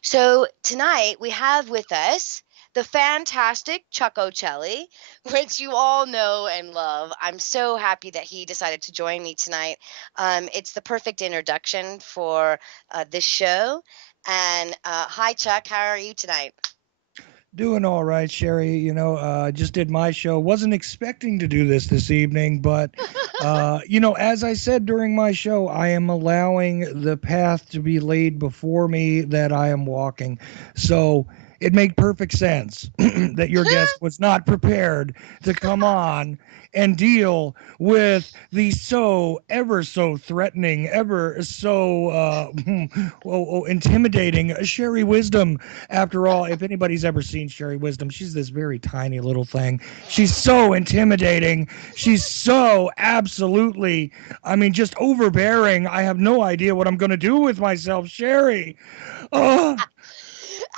So tonight we have with us the fantastic Chuck Ochelli, which you all know and love. I'm so happy that he decided to join me tonight. It's the perfect introduction for this show. And hi, Chuck. How are you tonight? Doing all right, Sherri. Just did my show. Wasn't expecting to do this evening, but as I said during my show, I am allowing the path to be laid before me that I am walking. So it made perfect sense that your guest was not prepared to come on and deal with the so ever so threatening, ever so intimidating Sherri Wisdom. After all, if anybody's ever seen Sherri Wisdom, she's this very tiny little thing. She's so intimidating. She's so absolutely, I mean, just overbearing. I have no idea what I'm going to do with myself, Sherri. Oh,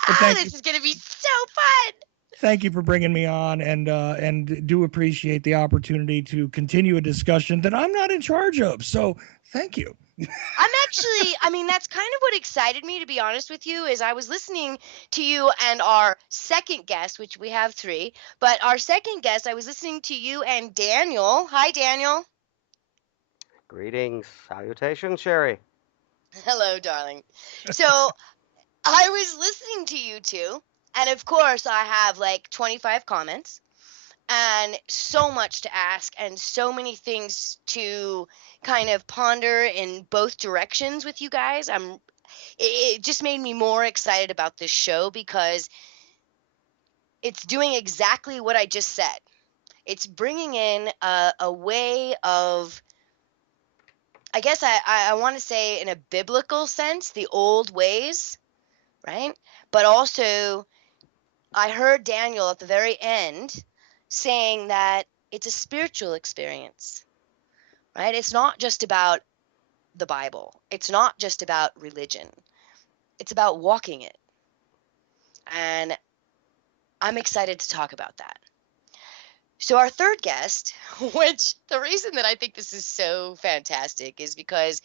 but This is going to be so fun. Thank you for bringing me on, and do appreciate the opportunity to continue a discussion that I'm not in charge of. So thank you. That's kind of what excited me, to be honest with you, is I was listening to you and our second guest, which we have three, but our second guest, I was listening to you and Daniel. Hi, Daniel. Greetings. Salutations, Sherri. Hello, darling. So I was listening to you two, and of course, I have like 25 comments and so much to ask and so many things to kind of ponder in both directions with you guys. It just made me more excited about this show because it's doing exactly what I just said. It's bringing in a way of, I guess I want to say in a biblical sense, the old ways, right? But also, I heard Daniel at the very end saying that it's a spiritual experience, right? It's not just about the Bible. It's not just about religion. It's about walking it. And I'm excited to talk about that. So our third guest, which the reason that I think this is so fantastic is because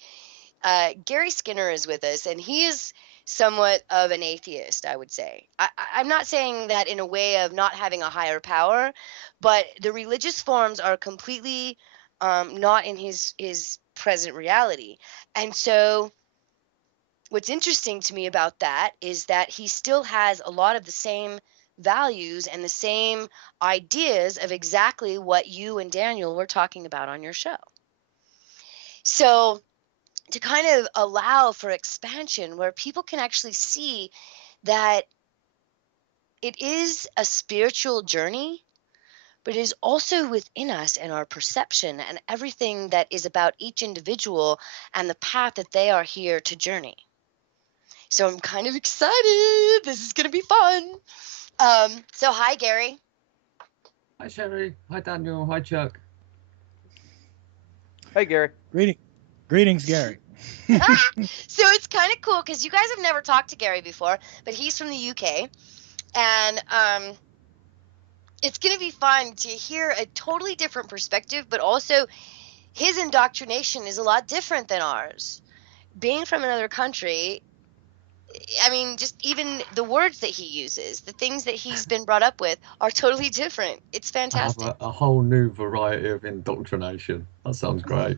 Gary Skinner is with us, and he is somewhat of an atheist, I would say. I'm not saying that in a way of not having a higher power, but the religious forms are completely not in his present reality. And so what's interesting to me about that is that he still has a lot of the same values and the same ideas of exactly what you and Daniel were talking about on your show. So to kind of allow for expansion where people can actually see that it is a spiritual journey, but it is also within us and our perception and everything that is about each individual and the path that they are here to journey. So I'm kind of excited. This is going to be fun. So hi, Gary. Hi, Sherri. Hi, Daniel. Hi, Chuck. Hey, Gary. Greetings, Gary. So it's kind of cool because you guys have never talked to Gary before, but he's from the UK. And it's going to be fun to hear a totally different perspective, but also his indoctrination is a lot different than ours. Being from another country, I mean, just even the words that he uses, the things that he's been brought up with are totally different. It's fantastic. I have a whole new variety of indoctrination. That sounds great.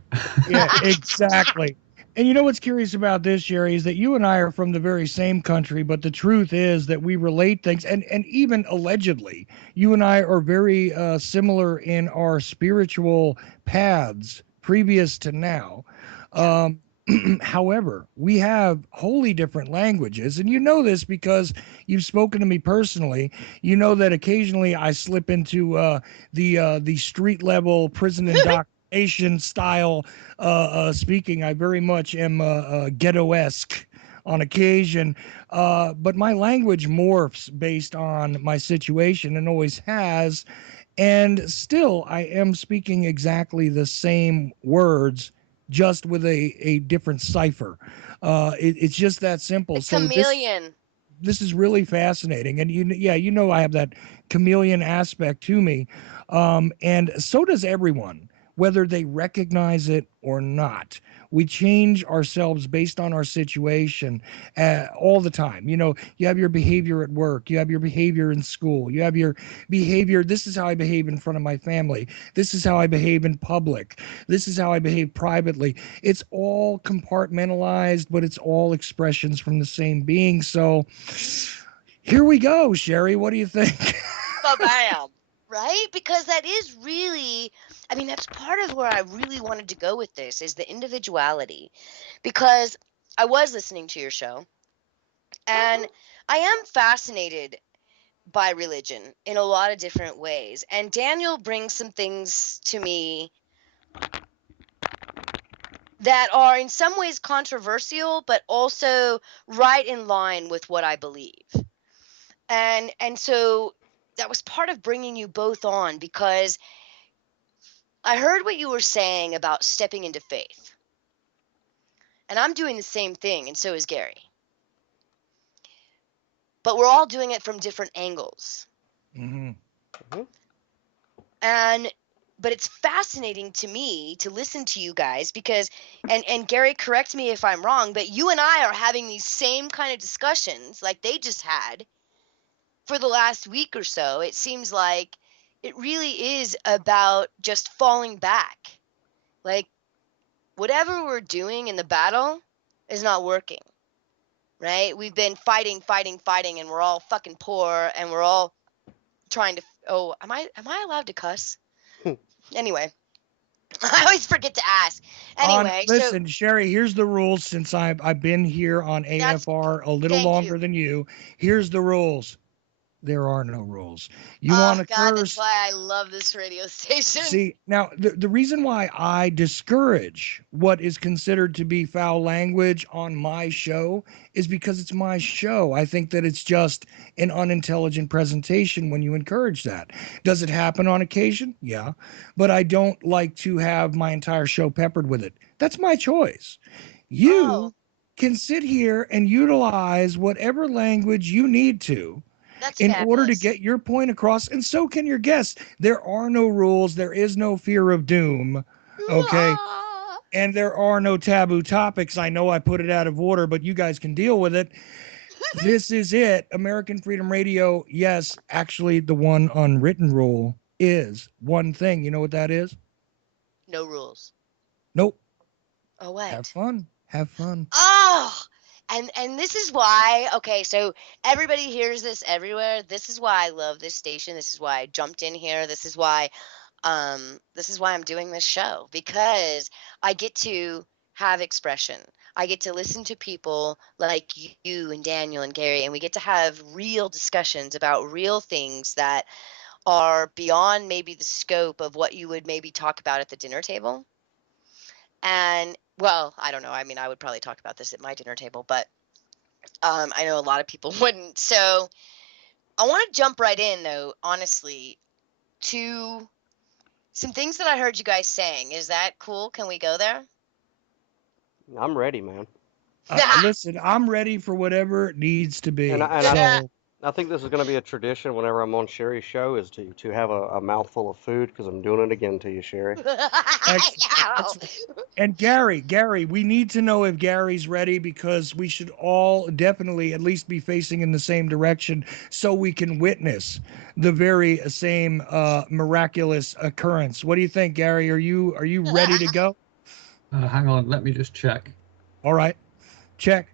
Yeah, exactly. And you know what's curious about this, Sherri, is that you and I are from the very same country, but the truth is that we relate things, and even allegedly, you and I are very similar in our spiritual paths previous to now. However, we have wholly different languages, and you know this because you've spoken to me personally. You know that occasionally I slip into the street level prison indoctrination style speaking. I very much am ghetto-esque on occasion, but my language morphs based on my situation and always has. And still, I am speaking exactly the same words, just with a different cipher. It's just that simple. The chameleon. This is really fascinating, and you know I have that chameleon aspect to me, and so does everyone. whether they recognize it or not. We change ourselves based on our situation all the time. You have your behavior at work, you have your behavior in school, you have your behavior. This is how I behave in front of my family. This is how I behave in public. This is how I behave privately. It's all compartmentalized, but it's all expressions from the same being. So here we go, Sherri. What do you think? Bam. Right? Because that is really, I mean, that's part of where I really wanted to go with this is the individuality. Because I was listening to your show and I am fascinated by religion in a lot of different ways. And Daniel brings some things to me that are in some ways controversial, but also right in line with what I believe. And so that was part of bringing you both on because I heard what you were saying about stepping into faith. And I'm doing the same thing, and so is Gary. But we're all doing it from different angles. Mm-hmm. And but it's fascinating to me to listen to you guys because and Gary, correct me if I'm wrong, but you and I are having these same kind of discussions like they just had for the last week or so. It seems like it really is about just falling back. Like whatever we're doing in the battle is not working. Right? We've been fighting, and we're all fucking poor, and we're all trying to. Oh, am I allowed to cuss? Anyway, I always forget to ask. Anyway, so Listen, Sherri, here's the rules since I've been here on that's AFR a little thank you. longer than you. Here's the rules. There are no rules. You Oh want to God, that's curse? why I love this radio station. See, now the reason why I discourage what is considered to be foul language on my show is because it's my show. I think that it's just an unintelligent presentation when you encourage that. Does it happen on occasion? Yeah. But I don't like to have my entire show peppered with it. That's my choice. Oh, You can sit here and utilize whatever language you need to that's in order to fabulous. get your point across, and so can your guests. There are no rules, there is no fear of doom, okay? Ah. And there are no taboo topics. I know I put it out of order, but you guys can deal with it. This is it. American Freedom Radio. Yes, actually, the one unwritten rule is one thing. You know what that is? No rules. Nope. Oh Have what? fun. Have fun. Oh, and this is why. Okay, so everybody hears this everywhere. This is why I love this station. This is why I jumped in here. This is why I'm doing this show because I get to have expression. I get to listen to people like you and Daniel and Gary, and we get to have real discussions about real things that are beyond maybe the scope of what you would maybe talk about at the dinner table. And well, I don't know. I mean, I would probably talk about this at my dinner table, but I know a lot of people wouldn't. So I want to jump right in, though, honestly, to some things that I heard you guys saying. Is that cool? Can we go there? I'm ready, man. Listen, I'm ready for whatever it needs to And be. I, and I, So, I think this is going to be a tradition whenever I'm on Sherry's show is to have a mouthful of food because I'm doing it again to you, Sherry. excellent. Excellent. And Gary, we need to know if Gary's ready because we should all definitely at least be facing in the same direction so we can witness the very same miraculous occurrence. What do you think, Gary? Are you ready to go? Hang on, let me just check. All right. Check.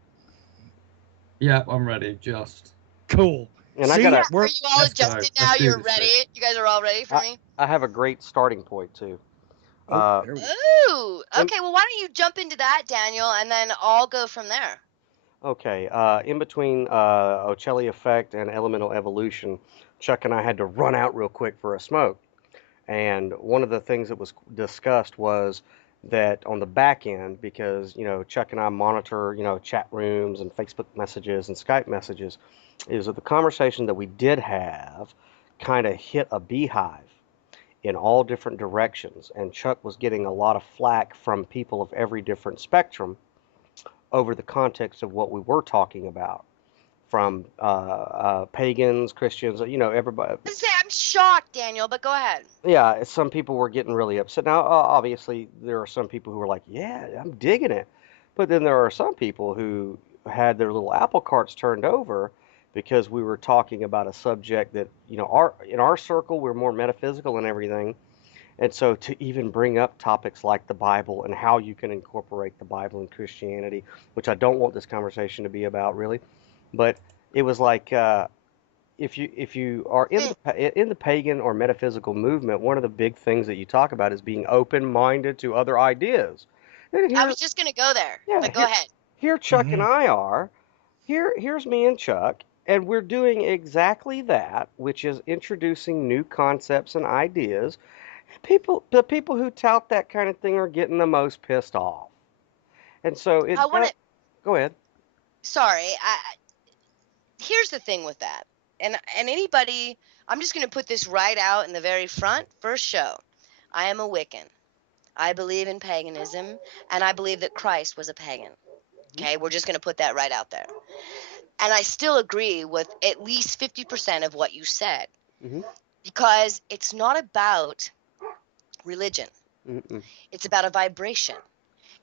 Yeah, I'm ready. Just Cool. And I got See, Yeah, a are we're you all let's go. adjusted now? Let's do You're this ready? thing. You guys are all ready for I, me? I have a great starting point too. oh, Uh, there we Ooh, in, okay. Well, why don't you jump into that, Daniel, and then I'll go from there. okay, in between Ochelli effect and elemental evolution, Chuck and I had to run out real quick for a smoke. And one of the things that was discussed was that on the back end, because Chuck and I monitor chat rooms and Facebook messages and Skype messages, is that the conversation that we did have kind of hit a beehive in all different directions, and Chuck was getting a lot of flack from people of every different spectrum over the context of what we were talking about. from pagans, Christians, everybody. I'm shocked, Daniel, but go ahead. Yeah, some people were getting really upset. Now, obviously, there are some people who were like, "Yeah, I'm digging it," but then there are some people who had their little apple carts turned over because we were talking about a subject that, our in our circle we're more metaphysical and everything, and so to even bring up topics like the Bible and how you can incorporate the Bible in Christianity, which I don't want this conversation to be about really, but it was like. If you are in Mm, the pagan or metaphysical movement, one of the big things that you talk about is being open-minded to other ideas. And I here, was just gonna go there, yeah, but go ahead. here Chuck and Hmm. I are. Here's me and Chuck, and we're doing exactly that, which is introducing new concepts and ideas. The people who tout that kind of thing are getting the most pissed off. And so I it want does. to. Go ahead. Sorry. Here's the thing with that, and anybody. I'm just gonna put this right out in the very front, first show. I am a Wiccan. I believe in paganism, and I believe that Christ was a pagan. Okay, we're just gonna put that right out there. And I still agree with at least 50% of what you said Mm-hmm. because it's not about religion. Mm-mm. It's about a vibration.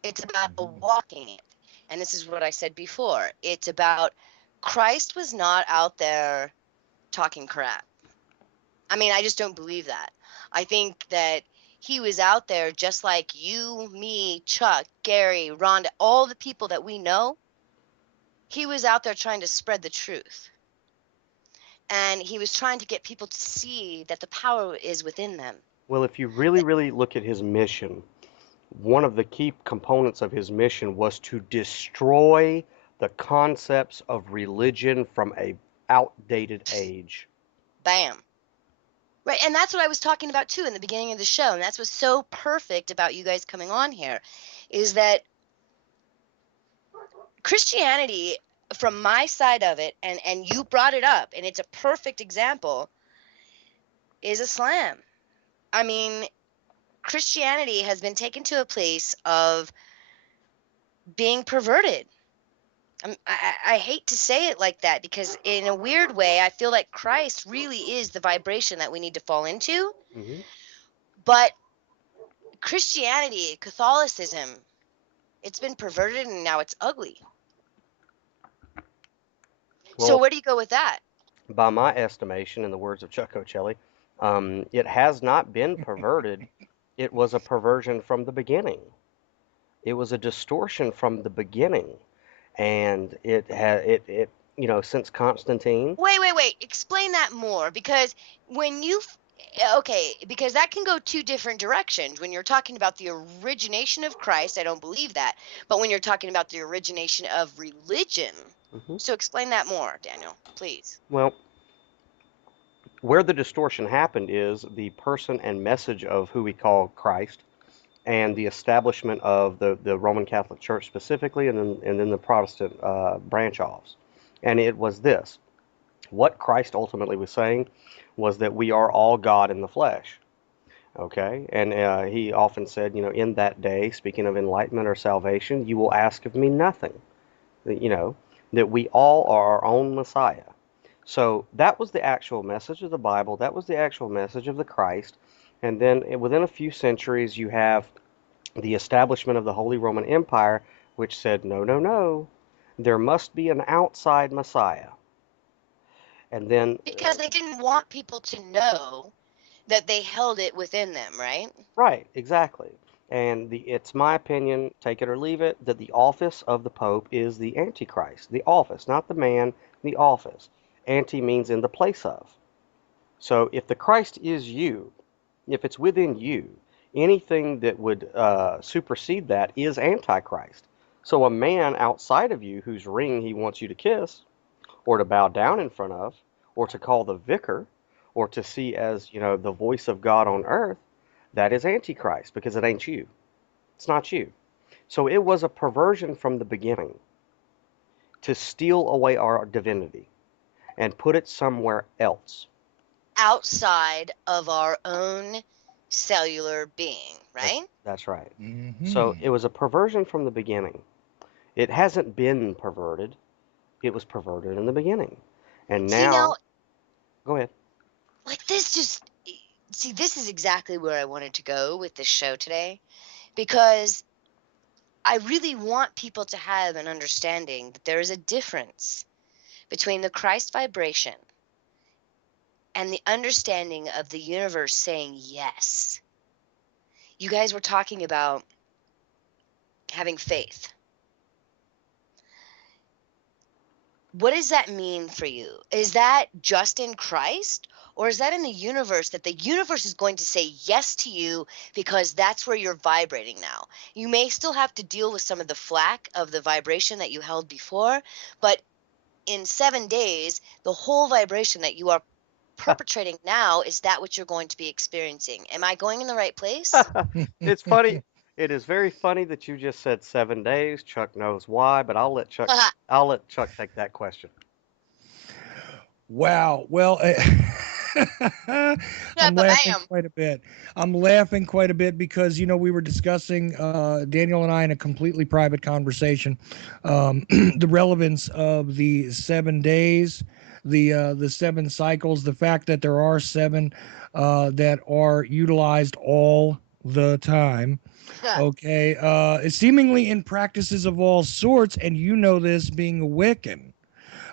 It's about walking it. And this is what I said before. It's about Christ was not out there talking crap. I mean, I just don't believe that. I think that he was out there just like you, me, Chuck, Gary, Rhonda, all the people that we know. He was out there trying to spread the truth. And he was trying to get people to see that the power is within them. Well, if you really, really look at his mission, one of the key components of his mission was to destroy the concepts of religion from a outdated age. Bam. Right. And that's what I was talking about too in the beginning of the show. And that's what's so perfect about you guys coming on here is that Christianity, from my side of it, and you brought it up, and it's a perfect example, is Islam. I mean, Christianity has been taken to a place of being perverted. I hate to say it like that because, in a weird way, I feel like Christ really is the vibration that we need to fall into. Hmm. But Christianity, Catholicism, it's been perverted and now it's ugly. So, Well, where do you go with that? by my estimation, in the words of Chuck Ochelli, it has not been perverted. It was a perversion from the beginning. It was a distortion from the beginning, and since Constantine. Wait. Explain that more because when you okay, because that can go two different directions. When you're talking about the origination of Christ, I don't believe that. But when you're talking about the origination of religion, Hmm. so explain that more, Daniel, please. Well, where the distortion happened is the person and message of who we call Christ and the establishment of the Roman Catholic Church specifically, and then the Protestant branch offs. And it was this: what Christ ultimately was saying was that we are all God in the flesh. Okay, and he often said, in that day, speaking of enlightenment or salvation, you will ask of me nothing. That, that we all are our own Messiah. So that was the actual message of the Bible. That was the actual message of the Christ. And then within a few centuries, you have the establishment of the Holy Roman Empire, which said, no, no, no, there must be an outside Messiah. And then, Because they didn't want people to know that they held it within them, right? right, exactly. And it's my opinion, take it or leave it, that the office of the Pope is the Antichrist. The office, not the man, the office. Anti means in the place of. So if the Christ is you, if it's within you, anything that would supersede that is Antichrist. So a man outside of you whose ring he wants you to kiss, or to bow down in front of, or to call the vicar, or to see as, the voice of God on earth, that is Antichrist because it ain't you. It's not you. So it was a perversion from the beginning to steal away our divinity and put it somewhere else. Outside of our own cellular being, That's right? that's right. So Hmm. it was a perversion from the beginning. It hasn't been perverted. It was perverted in the beginning. And See, now, now, go ahead. like this just see, this is exactly where I wanted to go with this show today, because I really want people to have an understanding that there is a difference between the Christ vibration and the understanding of the universe saying yes. You guys were talking about having faith. What does that mean for you? Is that just in Christ? Or is that in the universe, that the universe is going to say yes to you because that's where you're vibrating now? You may still have to deal with some of the flack of the vibration that you held before, but in 7 days, the whole vibration that you are perpetrating now is that what you're going to be experiencing. Am I going in the right place? It's funny. It is very funny that you just said 7 days. Chuck knows why, but I'll let Chuck take that question. Wow. Well, Yeah, I'm but laughing bam. quite a bit. I'm laughing quite a bit because, we were discussing, Daniel and I, in a completely private conversation, the relevance of the 7 days, the 7 cycles, the fact that there are seven that are utilized all the time. Okay. Seemingly in practices of all sorts. And you know this, being a Wiccan.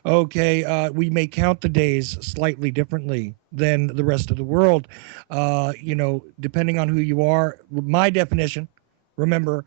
Okay, we may count the days slightly differently than the rest of the world. Depending on who you are. My definition, remember,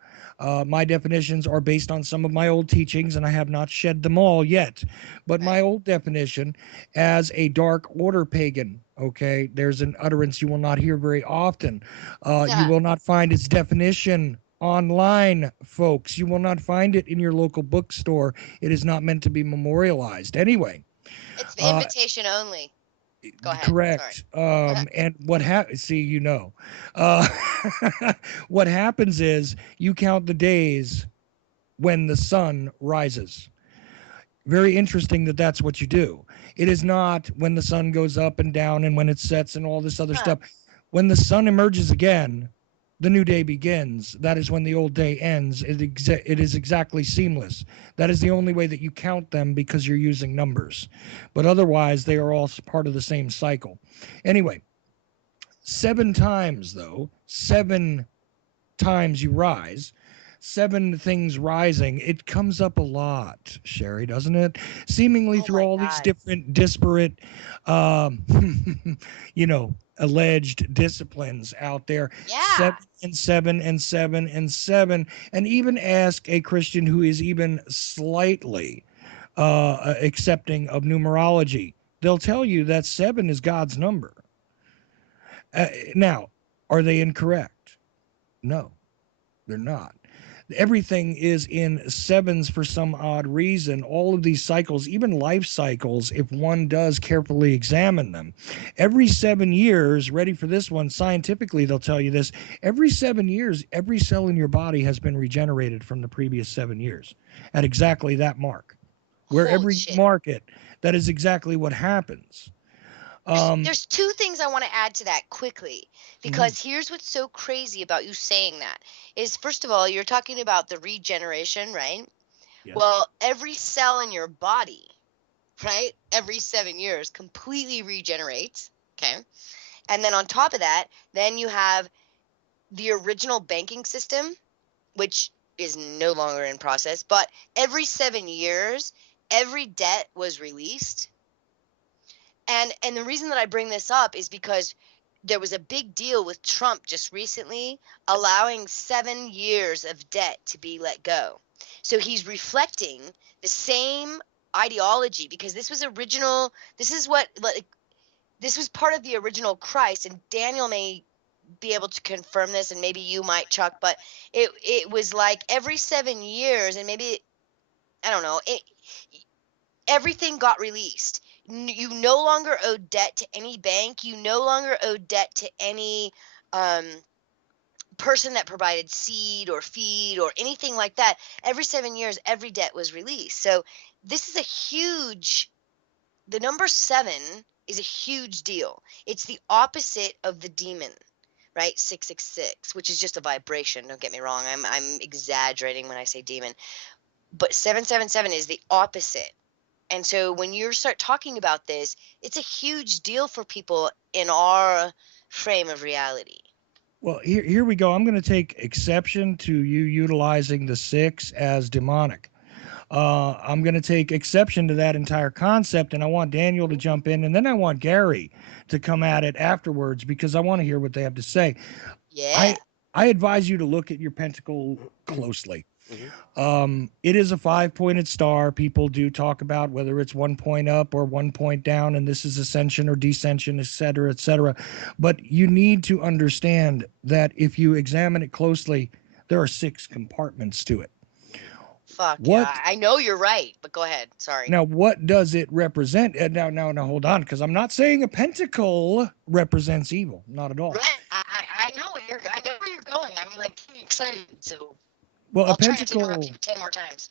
my definitions are based on some of my old teachings, and I have not shed them all yet. But Right. my old definition, as a dark order pagan, okay, there's an utterance you will not hear very often. You will not find its definition online, folks. You will not find it in your local bookstore. It is not meant to be memorialized. Anyway, It's the uh, invitation only. Go ahead. Sorry. correct. And what happens? See, uh, what happens is you count the days when the sun rises. Very interesting that that's what you do. It is not when the sun goes up and down and when it sets and all this other Huh. stuff. When the sun emerges again, the new day begins. That is when the old day ends. It is exactly seamless. That is the only way that you count them, because you're using numbers. But otherwise, they are all part of the same cycle. Anyway, 7 times, though, 7 times you rise, 7 things rising, it comes up a lot, Sherri, doesn't it? Seemingly Oh through my all these God. different disparate, um, alleged disciplines out there. Yeah. 7 and 7 and 7 and 7. And even ask a Christian who is even slightly accepting of numerology. They'll tell you that 7 is God's number. Now, are they incorrect? No, they're not. Everything is in sevens for some odd reason. All of these cycles, even life cycles, if one does carefully examine them, every 7 years, ready for this one, scientifically, they'll tell you this, every 7 years, every cell in your body has been regenerated from the previous 7 years at exactly that mark. Holy Wherever you shit. mark it, that is exactly what happens. Um, There's two things I want to add to that quickly, mhm, because here's what's so crazy about you saying that is, first of all, you're talking about the regeneration, right? yes. Well, every cell in your body, right, every 7 years completely regenerates. Okay. And then on top of that, then you have the original banking system, which is no longer in process, but every 7 years, every debt was released. And the reason that I bring this up is because there was a big deal with Trump just recently, allowing 7 years of debt to be let go. So he's reflecting the same ideology, because this is what, like, this was part of the original Christ, and Daniel may be able to confirm this, and maybe you might, Chuck, but it was like every 7 years, and maybe, I don't know, everything got released. You no longer owe debt to any bank. You no longer owe debt to any um, person that provided seed or feed or anything like that. Every 7 years, every debt was released. So this is a huge, the number 7 is a huge deal. It's the opposite of the demon, right? 666, which is just a vibration. Don't get me wrong. I'm exaggerating when I say demon, but 777 is the opposite. And so when you start talking about this, it's a huge deal for people in our frame of reality. Well, here we go. I'm going to take exception to you utilizing the six as demonic. I'm going to take exception to that entire concept, and I want Daniel to jump in, and then I want Gary to come at it afterwards because I want to hear what they have to say. Yeah. I I advise you to look at your pentacle closely. Mhm. It is a five-pointed star. People do talk about whether it's 1 point up or 1 point down, and this is ascension or descension, et cetera, et cetera. But you need to understand that if you examine it closely, there are six compartments to it. Fuck What yeah. I know you're right, but go ahead. Sorry. Now, what does it represent? Now, hold on, because I'm not saying a pentacle represents evil. Not at all. Right. I know where you're going. I'm like getting excited. So Well, I'll try not to interrupt you 10 more times.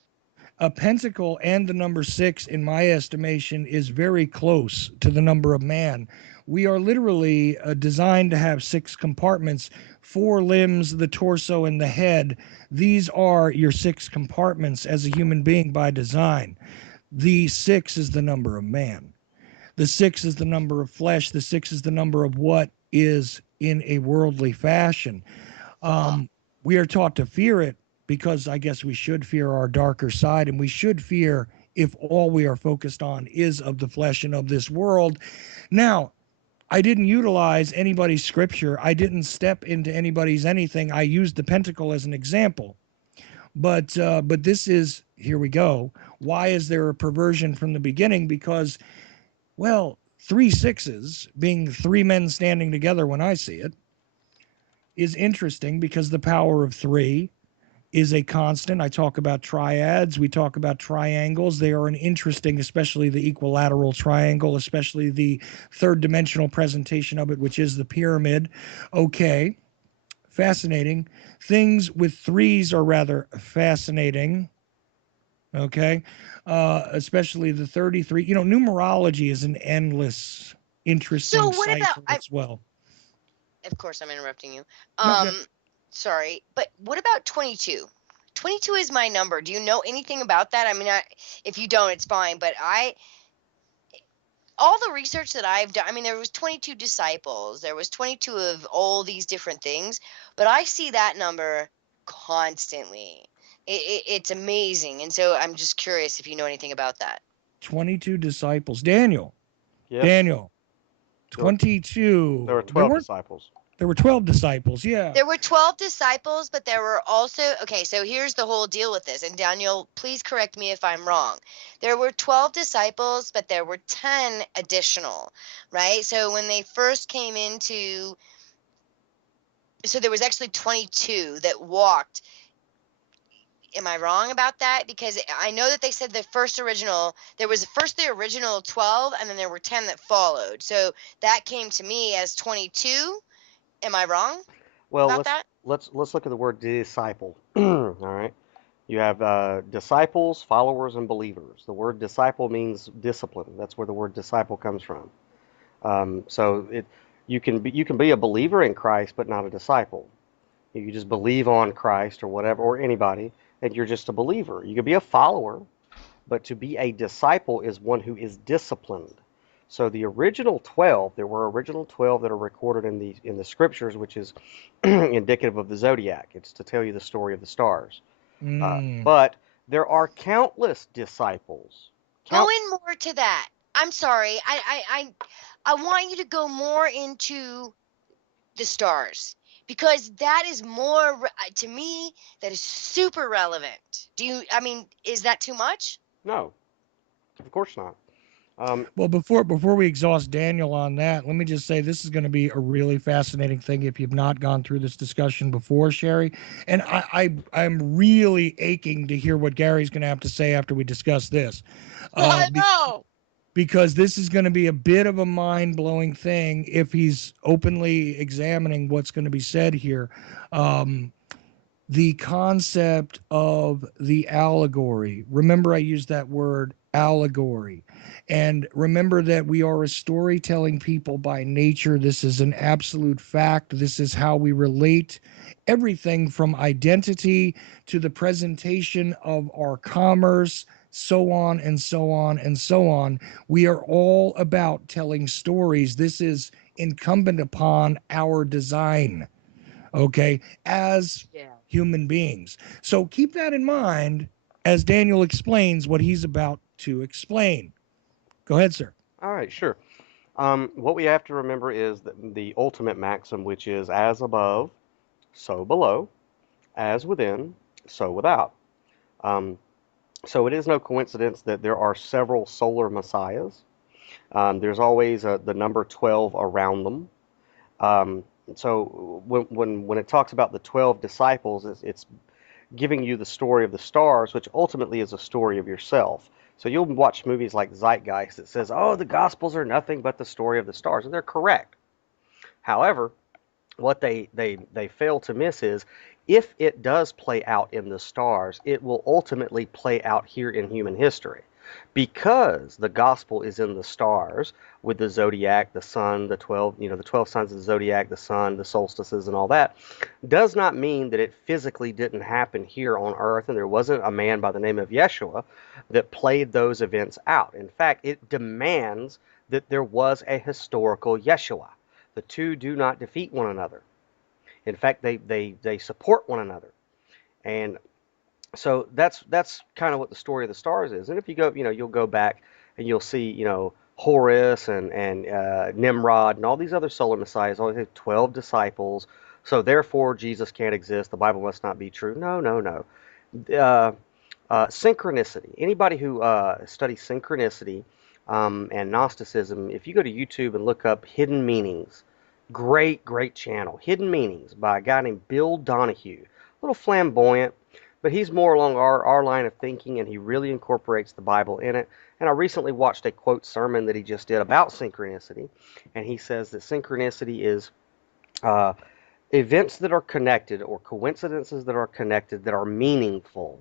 a pentacle and the number six, in my estimation, is very close to the number of man. We are literally designed to have six compartments, four limbs, the torso, and the head. These are your six compartments as a human being by design. The six is the number of man. The six is the number of flesh. The six is the number of what is in a worldly fashion. Fuck. We are taught to fear it because I guess we should fear our darker side, and we should fear if all we are focused on is of the flesh and of this world. Now, I didn't utilize anybody's scripture. I didn't step into anybody's anything. I used the pentacle as an example. But this is, here we go. Why is there a perversion from the beginning? Because, well, three sixes being three men standing together when I see it is interesting because the power of three is a constant. I talk about triads, we talk about triangles. They are an interesting, especially the equilateral triangle, especially the third dimensional presentation of it, which is the pyramid. Okay, fascinating. Things with threes are rather fascinating. Okay, especially the 33. Numerology is an endless, So interesting what about cipher as well. of course I'm interrupting you. No, good. Sorry, but what about 22? 22 is my number. Do you know anything about that? I mean, if you don't, it's fine, but all the research that I've done, I mean, there was 22 disciples, there was 22 of all these different things, but I see that number constantly. It's amazing. And so I'm just curious if you know anything about that. 22 disciples. Daniel, Yes, Daniel, there were, 22. there were There 12 weren't, disciples. there were 12 disciples. Yeah. There were 12 disciples, but there were also, okay, so here's the whole deal with this. And Daniel, please correct me if I'm wrong. There were 12 disciples, but there were 10 additional, right? So when they first came into, so there was actually 22 that walked. Am I wrong about that? Because I know that they said there was first the original 12, and then there were 10 that followed. So that came to me as 22. Am I wrong Well, about let's that? let's let's look at the word disciple. All right. You have disciples, followers, and believers. The word disciple means discipline. That's where the word disciple comes from. So you can be a believer in Christ, but not a disciple. You just believe on Christ or whatever, or anybody, and you're just a believer. You could be a follower, but to be a disciple is one who is disciplined. So the original 12, there were original 12 that are recorded in the scriptures, which is indicative of the zodiac. It's to tell you the story of the stars. Mm. But there are countless disciples. Go Count. in more to that. I'm sorry. I want you to go more into the stars because that is to me, that is super relevant. I mean, is that too much? No, of course not. Well, before we exhaust Daniel on that, let me just say this is going to be a really fascinating thing if you've not gone through this discussion before, Sherry. And I'm really aching to hear what Gary's going to have to say after we discuss this. Uh, I be, know. because this is going to be a bit of a mind-blowing thing if he's openly examining what's going to be said here. Um, the concept of the allegory. Remember, I used that word allegory. And remember that we are a storytelling people by nature. This is an absolute fact. This is how we relate everything from identity to the presentation of our commerce so on and so on and so on. We are all about telling stories. This is incumbent upon our design, okay, as Yeah. human beings. So keep that in mind as Daniel explains what he's about to explain. Go ahead, sir. All right, sure. What we have to remember is the ultimate maxim, which is as above, so below, as within, so without. Um, so it is no coincidence that there are several solar messiahs. There's always the number 12 around them. Um, so when it talks about the 12 disciples, it's giving you the story of the stars, which ultimately is a story of yourself. So you'll watch movies like Zeitgeist that says, "Oh, the Gospels are nothing but the story of the stars," and they're correct. However, what they fail to miss is if it does play out in the stars, it will ultimately play out here in human history. Because the gospel is in the stars with the zodiac, the sun, the 12, the 12 signs of the zodiac, the sun, the solstices and all that, does not mean that it physically didn't happen here on earth and there wasn't a man by the name of Yeshua that played those events out. In fact, it demands that there was a historical Yeshua. The two do not defeat one another. In fact, they support one another. And so that's kind of what the story of the stars is. And if you go, you'll go back and you'll see, Horus and Nimrod and all these other solar messiahs always have 12 disciples. So therefore, Jesus can't exist. The Bible must not be true. No, no, no. Uh, Synchronicity. Anybody who studies synchronicity and Gnosticism, if you go to YouTube and look up Hidden Meanings, great, great channel. Hidden Meanings by a guy named Bill Donahue. A little flamboyant, but he's more along our line of thinking, and he really incorporates the Bible in it. And I recently watched a quote sermon that he just did about synchronicity, and he says that synchronicity is uh, events that are connected or coincidences that are connected that are meaningful.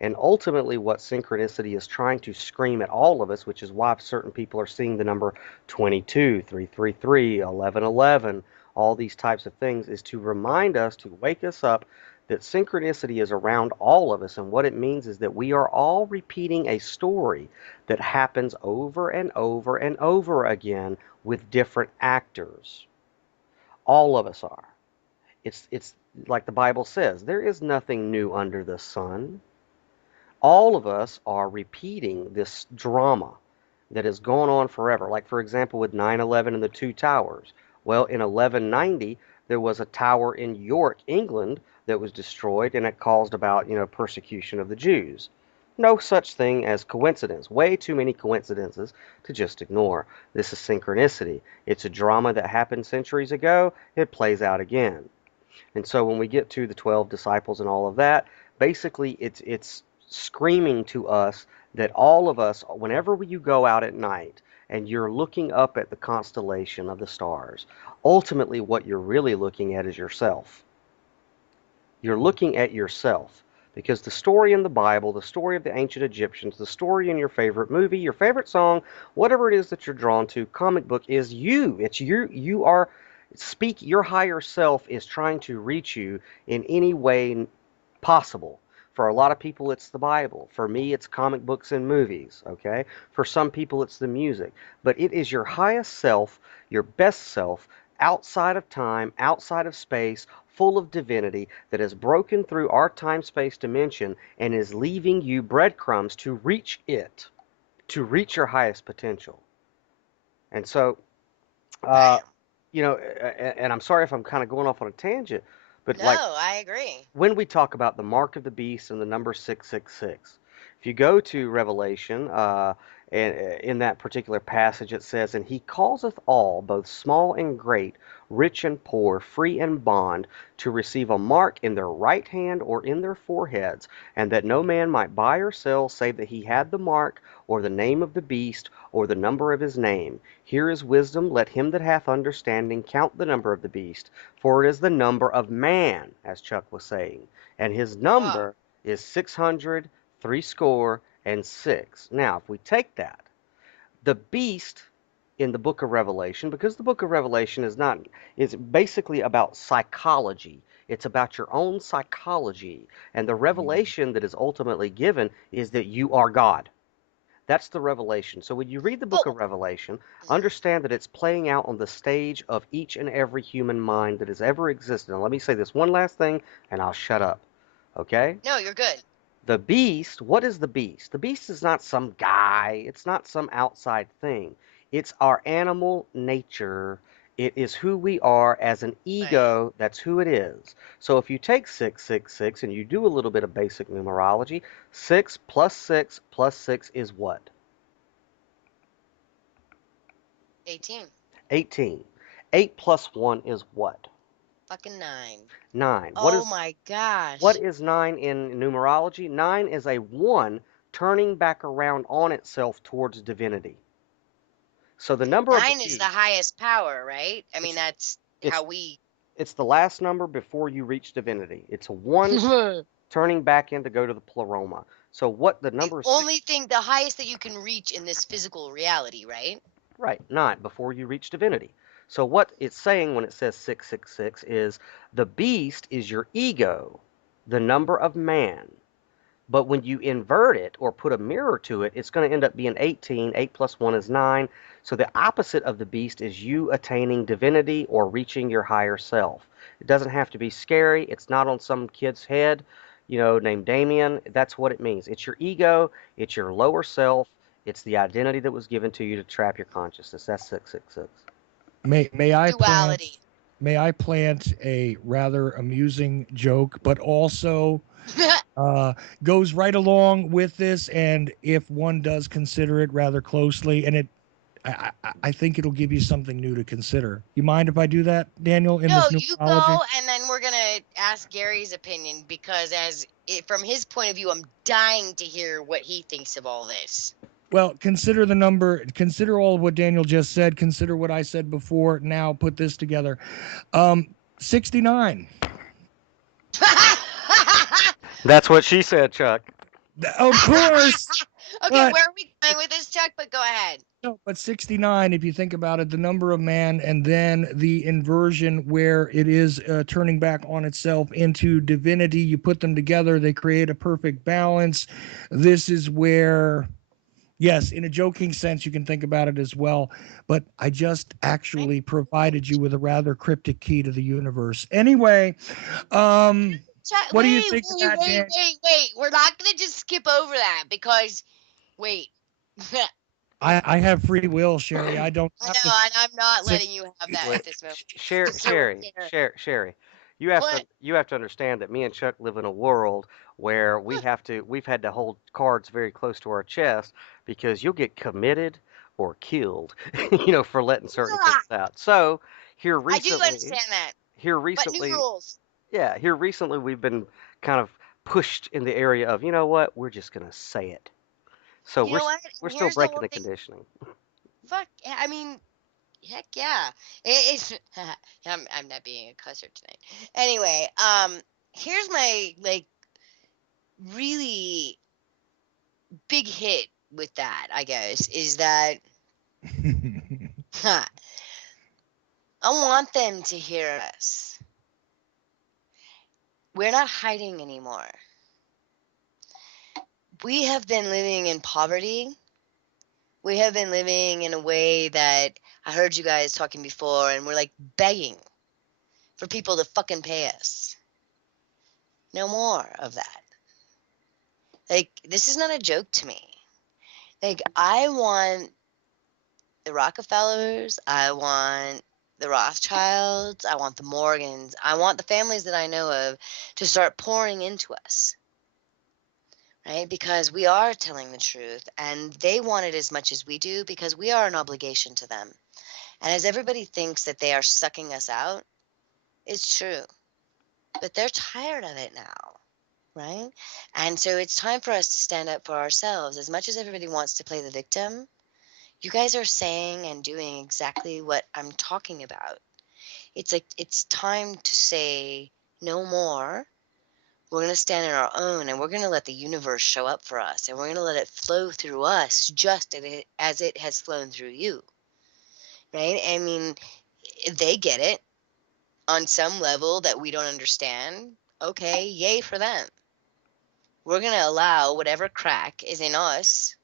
And ultimately, what synchronicity is trying to scream at all of us, which is why certain people are seeing the number 22, 333, 1111, all these types of things, is to remind us, to wake us up, that synchronicity is around all of us. And what it means is that we are all repeating a story that happens over and over and over again with different actors. All of us are. It's like the Bible says, there is nothing new under the sun. All of us are repeating this drama that has gone on forever. Like, for example, with 9/11 and the two towers. Well, in 1190, there was a tower in York, England, that was destroyed, and it caused about, persecution of the Jews. No such thing as coincidence. Way too many coincidences to just ignore. This is synchronicity. It's a drama that happened centuries ago. It plays out again. And so when we get to the 12 disciples and all of that, basically it's screaming to us that all of us, whenever you go out at night and you're looking up at the constellation of the stars, ultimately what you're really looking at is yourself. You're looking at yourself. Because the story in the Bible, the story of the ancient Egyptians, the story in your favorite movie, your favorite song, whatever it is that you're drawn to, comic book is you. It's you. You are speak. Your higher self is trying to reach you in any way possible. For a lot of people, it's the Bible. For me, it's comic books and movies, okay? For some people, it's the music. But it is your highest self, your best self, outside of time, outside of space, full of divinity, that has broken through our time-space dimension and is leaving you breadcrumbs to reach it, to reach your highest potential. And so, uh, Bam. and I'm sorry if I'm kind of going off on a tangent, but No, like I agree. when we talk about the mark of the beast and the number 666, if you go to Revelation, and in that particular passage it says, "And he causeth all, both small and great, rich and poor, free and bond, to receive a mark in their right hand or in their foreheads, and that no man might buy or sell, save that he had the mark, or the name of the beast, or the number of his name. Here is wisdom. Let him that hath understanding count the number of the beast, for it is the number of man," as Chuck was saying, "and his Wow. number is 600, threescore, and six." Now, if we take that, the beast in the book of Revelation, because the book of Revelation is not, is basically about psychology. It's about your own psychology. And the revelation that is ultimately given is that you are God. That's the revelation. So when you read the book But of Revelation, understand that it's playing out on the stage of each and every human mind that has ever existed. Now, let me say this one last thing, and I'll shut up. Okay? no, you're good. The beast, what is the beast? The beast is not some guy, it's not some outside thing. It's our animal nature. It is who we are as an Right. ego. That's who it is. So if you take 666 and you do a little bit of basic numerology, 6 plus 6 is what? 18. 18. 8 plus 1 is what? Fucking 9. 9. Oh my What gosh. is 9 in numerology? 9 is a 1 turning back around on itself towards divinity. So the number of the 9 is the beast, highest power, right? I mean, it's that's it's how we. it's the last number before you reach divinity. It's a 1 turning back in to go to the pleroma. So what the The number 6, only thing, the highest that you can reach in this physical reality, right? right, 9 before you reach divinity. So what it's saying when it says 666 is the beast is your ego, the number of man. But when you invert it or put a mirror to it, it's going to end up being 18. 8 plus 1 is 9. So the opposite of the beast is you attaining divinity or reaching your higher self. It doesn't have to be scary. It's not on some kid's head, named Damien. That's what it means. It's your ego. It's your lower self. It's the identity that was given to you to trap your consciousness. That's 666. May I plant Duality. a rather amusing joke, but also goes right along with this, and if one does consider it rather closely, and I think it'll give you something new to consider. You mind if I do that, Daniel, in No, this you numerology? go, and then we're gonna ask Gary's opinion because, from his point of view, I'm dying to hear what he thinks of all this. Well, consider the number, consider all of what Daniel just said, consider what I said before. Now put this together. 69. That's what she said, Chuck. Of course. Okay, But where are we going with this, Chuck? But go ahead. no, but 69, if you think about it, the number of man and then the inversion where it is turning back on itself into divinity, you put them together, they create a perfect balance. This is where, yes, in a joking sense, you can think about it as well. But I just Right? actually provided you with a rather cryptic key to the universe. Anyway, um, Chuck, what do you wait, think of wait, that, wait, Dan? wait, wait. We're not gonna just skip over that because, wait. I have free will, Sherry. I don't I have to. know, and I'm not Sit. letting you have that Wait, at this moment. Just so we're Sherry, clear. Sherry, What? you have to understand that me and Chuck live in a world where we've had to hold cards very close to our chest because you'll get committed or killed, for letting certain things Ah, out. So here I do recently, understand that, here but new recently, rules. yeah, here recently we've been kind of pushed in the area of, you know what, we're just gonna say it. So You know what? we're And still here's the breaking whole the thing. conditioning. Fuck. I mean, heck yeah. It's. I'm not being a cusser tonight. Anyway, here's my really big hit with that. I guess is that I want them to hear us. We're not hiding anymore. We have been living in poverty. We have been living in a way that I heard you guys talking before, and we're like begging for people to fucking pay us. No more of that. Like, this is not a joke to me. Like, I want the Rockefellers, I want the Rothschilds, I want the Morgans, I want the families that I know of to start pouring into us, right? Because we are telling the truth, and they want it as much as we do because we are an obligation to them. And as everybody thinks that they are sucking us out, it's true. But they're tired of it now, right? And so it's time for us to stand up for ourselves. As much as everybody wants to play the victim, you guys are saying and doing exactly what I'm talking about. It's like it's time to say no more. We're going to stand on our own, and we're going to let the universe show up for us, and we're going to let it flow through us just as it has flown through you, right? I mean, they get it. on some level that we don't understand, okay, yay for them. We're going to allow whatever crack is in us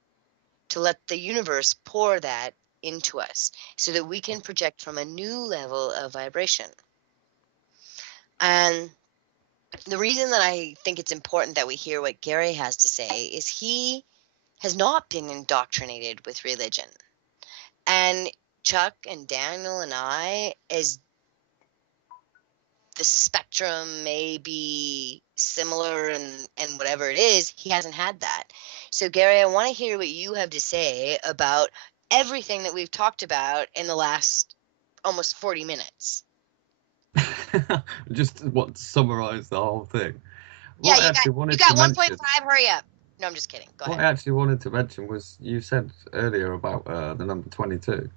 to let the universe pour that into us so that we can project from a new level of vibration. And the reason that I think it's important that we hear what Gary has to say is he has not been indoctrinated with religion. And Chuck and Daniel and I, as the spectrum may be similar and whatever it is, he hasn't had that. So, Gary, I want to hear what you have to say about everything that we've talked about in the last almost 40 minutes. Just what to summarize the whole thing. Yeah, What I actually wanted you got to 1.5. mention, Hurry up. No, I'm just kidding. Go what I ahead. actually wanted to mention was you said earlier about the number 22,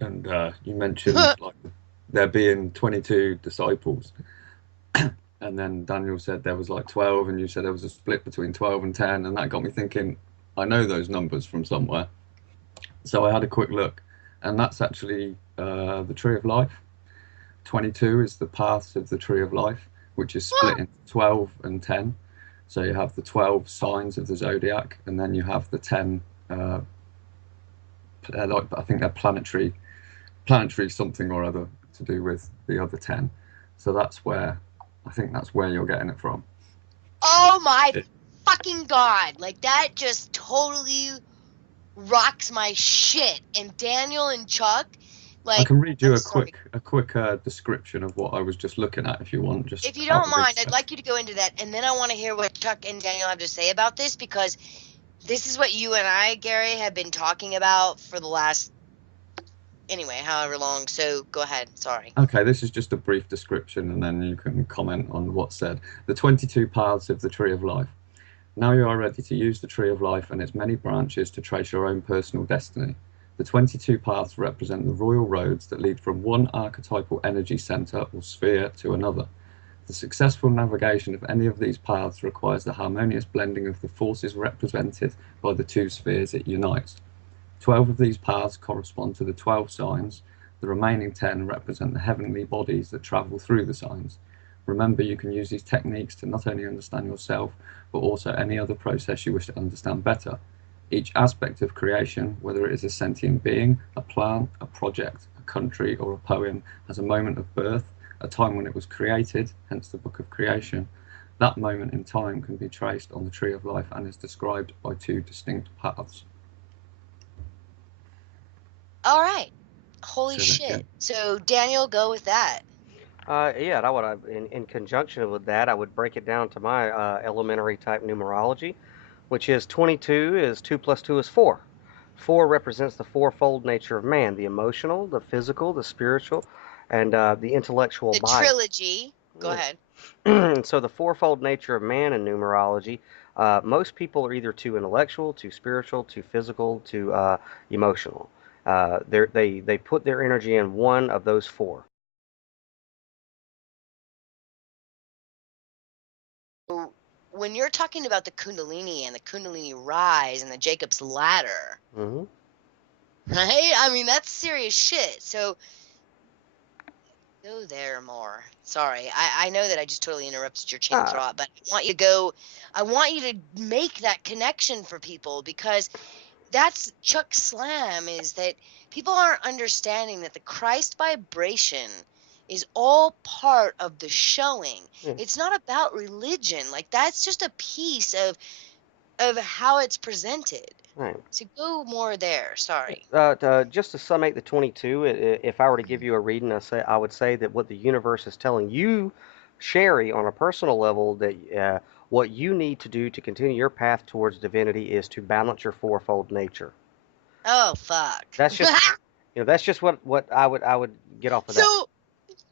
and you mentioned like there being 22 disciples, and then Daniel said there was like 12, and you said there was a split between 12 and 10, and that got me thinking, I know those numbers from somewhere. So I had a quick look, and that's actually the tree of life. 22 is the paths of the tree of life, which is split into 12 and 10. So you have the 12 signs of the zodiac, and then you have the 10, like, I think they're planetary something or other to do with the other 10. So I think that's where you're getting it from. Oh my fucking God. Like, that just totally rocks my shit. And Daniel and Chuck, I like, can read you I'm a sorry. quick description of what I was just looking at if you want. Just If you out don't of mind, I'd interest. like you to go into that, and then I want to hear what Chuck and Daniel have to say about this, because this is what you and I, Gary, have been talking about for the last, anyway, however long. So go ahead. Sorry. Okay, this is just a brief description, and then you can comment on what's said. The 22 paths of the tree of life. Now you are ready to use the tree of life and its many branches to trace your own personal destiny. The 22 paths represent the royal roads that lead from one archetypal energy center or sphere to another. The successful navigation of any of these paths requires the harmonious blending of the forces represented by the two spheres it unites. 12 of these paths correspond to the 12 signs. The remaining 10 represent the heavenly bodies that travel through the signs. Remember, you can use these techniques to not only understand yourself, but also any other process you wish to understand better. Each aspect of creation, whether it is a sentient being, a plant, a project, a country, or a poem, has a moment of birth, a time when it was created, hence the book of creation. That moment in time can be traced on the tree of life and is described by two distinct paths. All right. Holy So there you shit. go. So, Daniel, go with that. Yeah, I would, in conjunction with that, I would break it down to my elementary type numerology, which is 22 is 2 plus 2 is 4. 4 represents the fourfold nature of man: the emotional, the physical, the spiritual, and the intellectual The body. trilogy. Go ahead. So the fourfold nature of man in numerology, most people are either too intellectual, too spiritual, too physical, too emotional. They put their energy in one of those four. So, when you're talking about the Kundalini and the Kundalini rise and the Jacob's ladder, Hmm. right? I mean, that's serious shit. So, go there more. Sorry. I know that I just totally interrupted your chain of Uh, thought, but I want you to make that connection for people, because that's Chuck Slam, is that people aren't understanding that the Christ vibration is all part of the showing. yeah. It's not about religion. Like, that's just a piece of how it's presented. Right. So go more there. Sorry. Just to summate the 22, if I were to give you a reading, I would say that what the universe is telling you, Sherri, on a personal level, that what you need to do to continue your path towards divinity is to balance your fourfold nature. Oh fuck. That's just, that's just what I would get off of that. so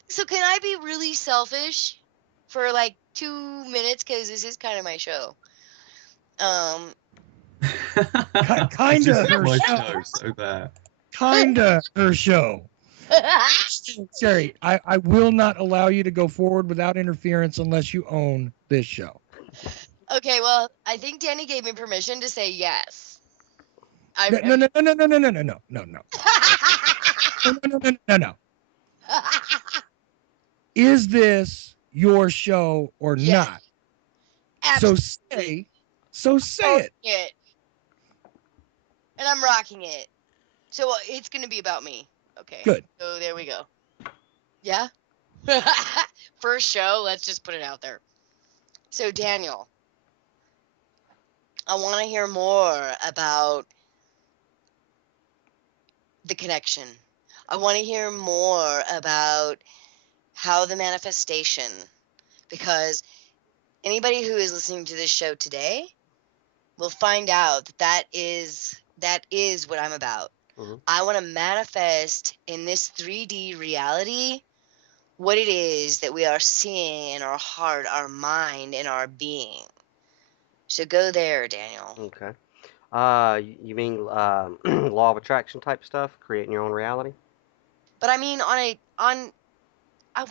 so can I be really selfish for like 2 minutes, because this is kind of my show. Um Kinda This is her my show. show, so there. Kinda her show. Sherri, I will not allow you to go forward without interference unless you own this show. Okay, well, I think Danny gave me permission to say yes. No, no, no, no, no, no, no, no, no, no, no, no, no, no, no, no. is this your show or Yes, not? So absolutely. say it. It. And I'm rocking it. So it's going to be about me. Okay. Good. So there we go. Yeah. First show, let's just put it out there. So Daniel, I want to hear more about the connection. I want to hear more about how the manifestation, because anybody who is listening to this show today will find out that is what I'm about. Mhm. I want to manifest in this 3D reality what it is that we are seeing in our heart, our mind, and our being. So go there, Daniel. Okay. You mean law of attraction type stuff, creating your own reality? But I mean, I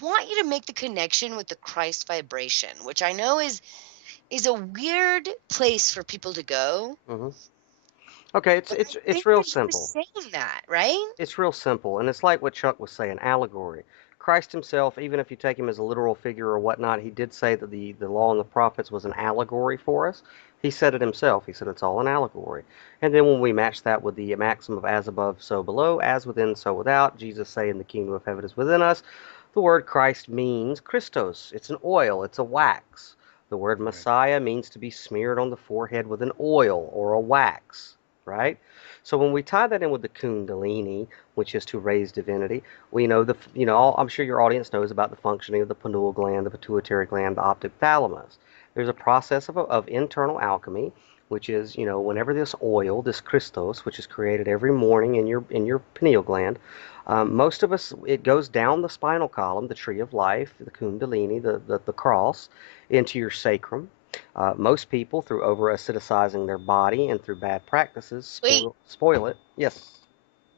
want you to make the connection with the Christ vibration, which I know is a weird place for people to go. Hmm. Okay, But I it's think real that he was simple. saying that, right? It's real simple, and it's like what Chuck was saying, allegory. Christ himself, even if you take him as a literal figure or whatnot, he did say that the law and the prophets was an allegory for us. He said it himself. He said it's all an allegory. And then when we match that with the maxim of as above, so below, as within, so without, Jesus saying the kingdom of heaven is within us, the word Christ means Christos. It's an oil, it's a wax. The word Right. Messiah means to be smeared on the forehead with an oil or a wax, right? So when we tie that in with the Kundalini, which is to raise divinity, we know I'm sure your audience knows about the functioning of the pineal gland, the pituitary gland, the optic thalamus. There's a process of internal alchemy, which is, whenever this oil, this Christos, which is created every morning in your pineal gland, most of us, it goes down the spinal column, the tree of life, the Kundalini, the cross, into your sacrum. Most people, through over acidicizing their body and through bad practices, Wait, spoil it. Yes.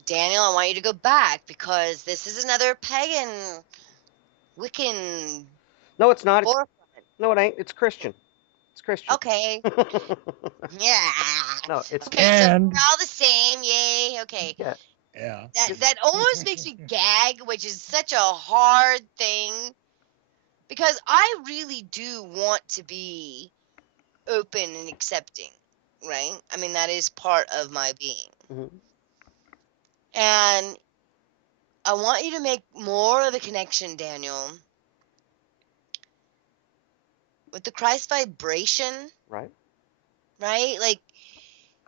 Daniel, I want you to go back because this is another pagan, Wiccan No, it's not. forefront. No, it ain't. It's Christian. It's Christian. Okay. Yeah. No, it's Okay, so And we're all the same. Yay. Okay. yeah. yeah. That almost makes me gag, which is such a hard thing because I really do want to be open and accepting, right? I mean, that is part of my being. Mhm. And I want you to make more of a connection, Daniel, with the Christ vibration, Right. right? Like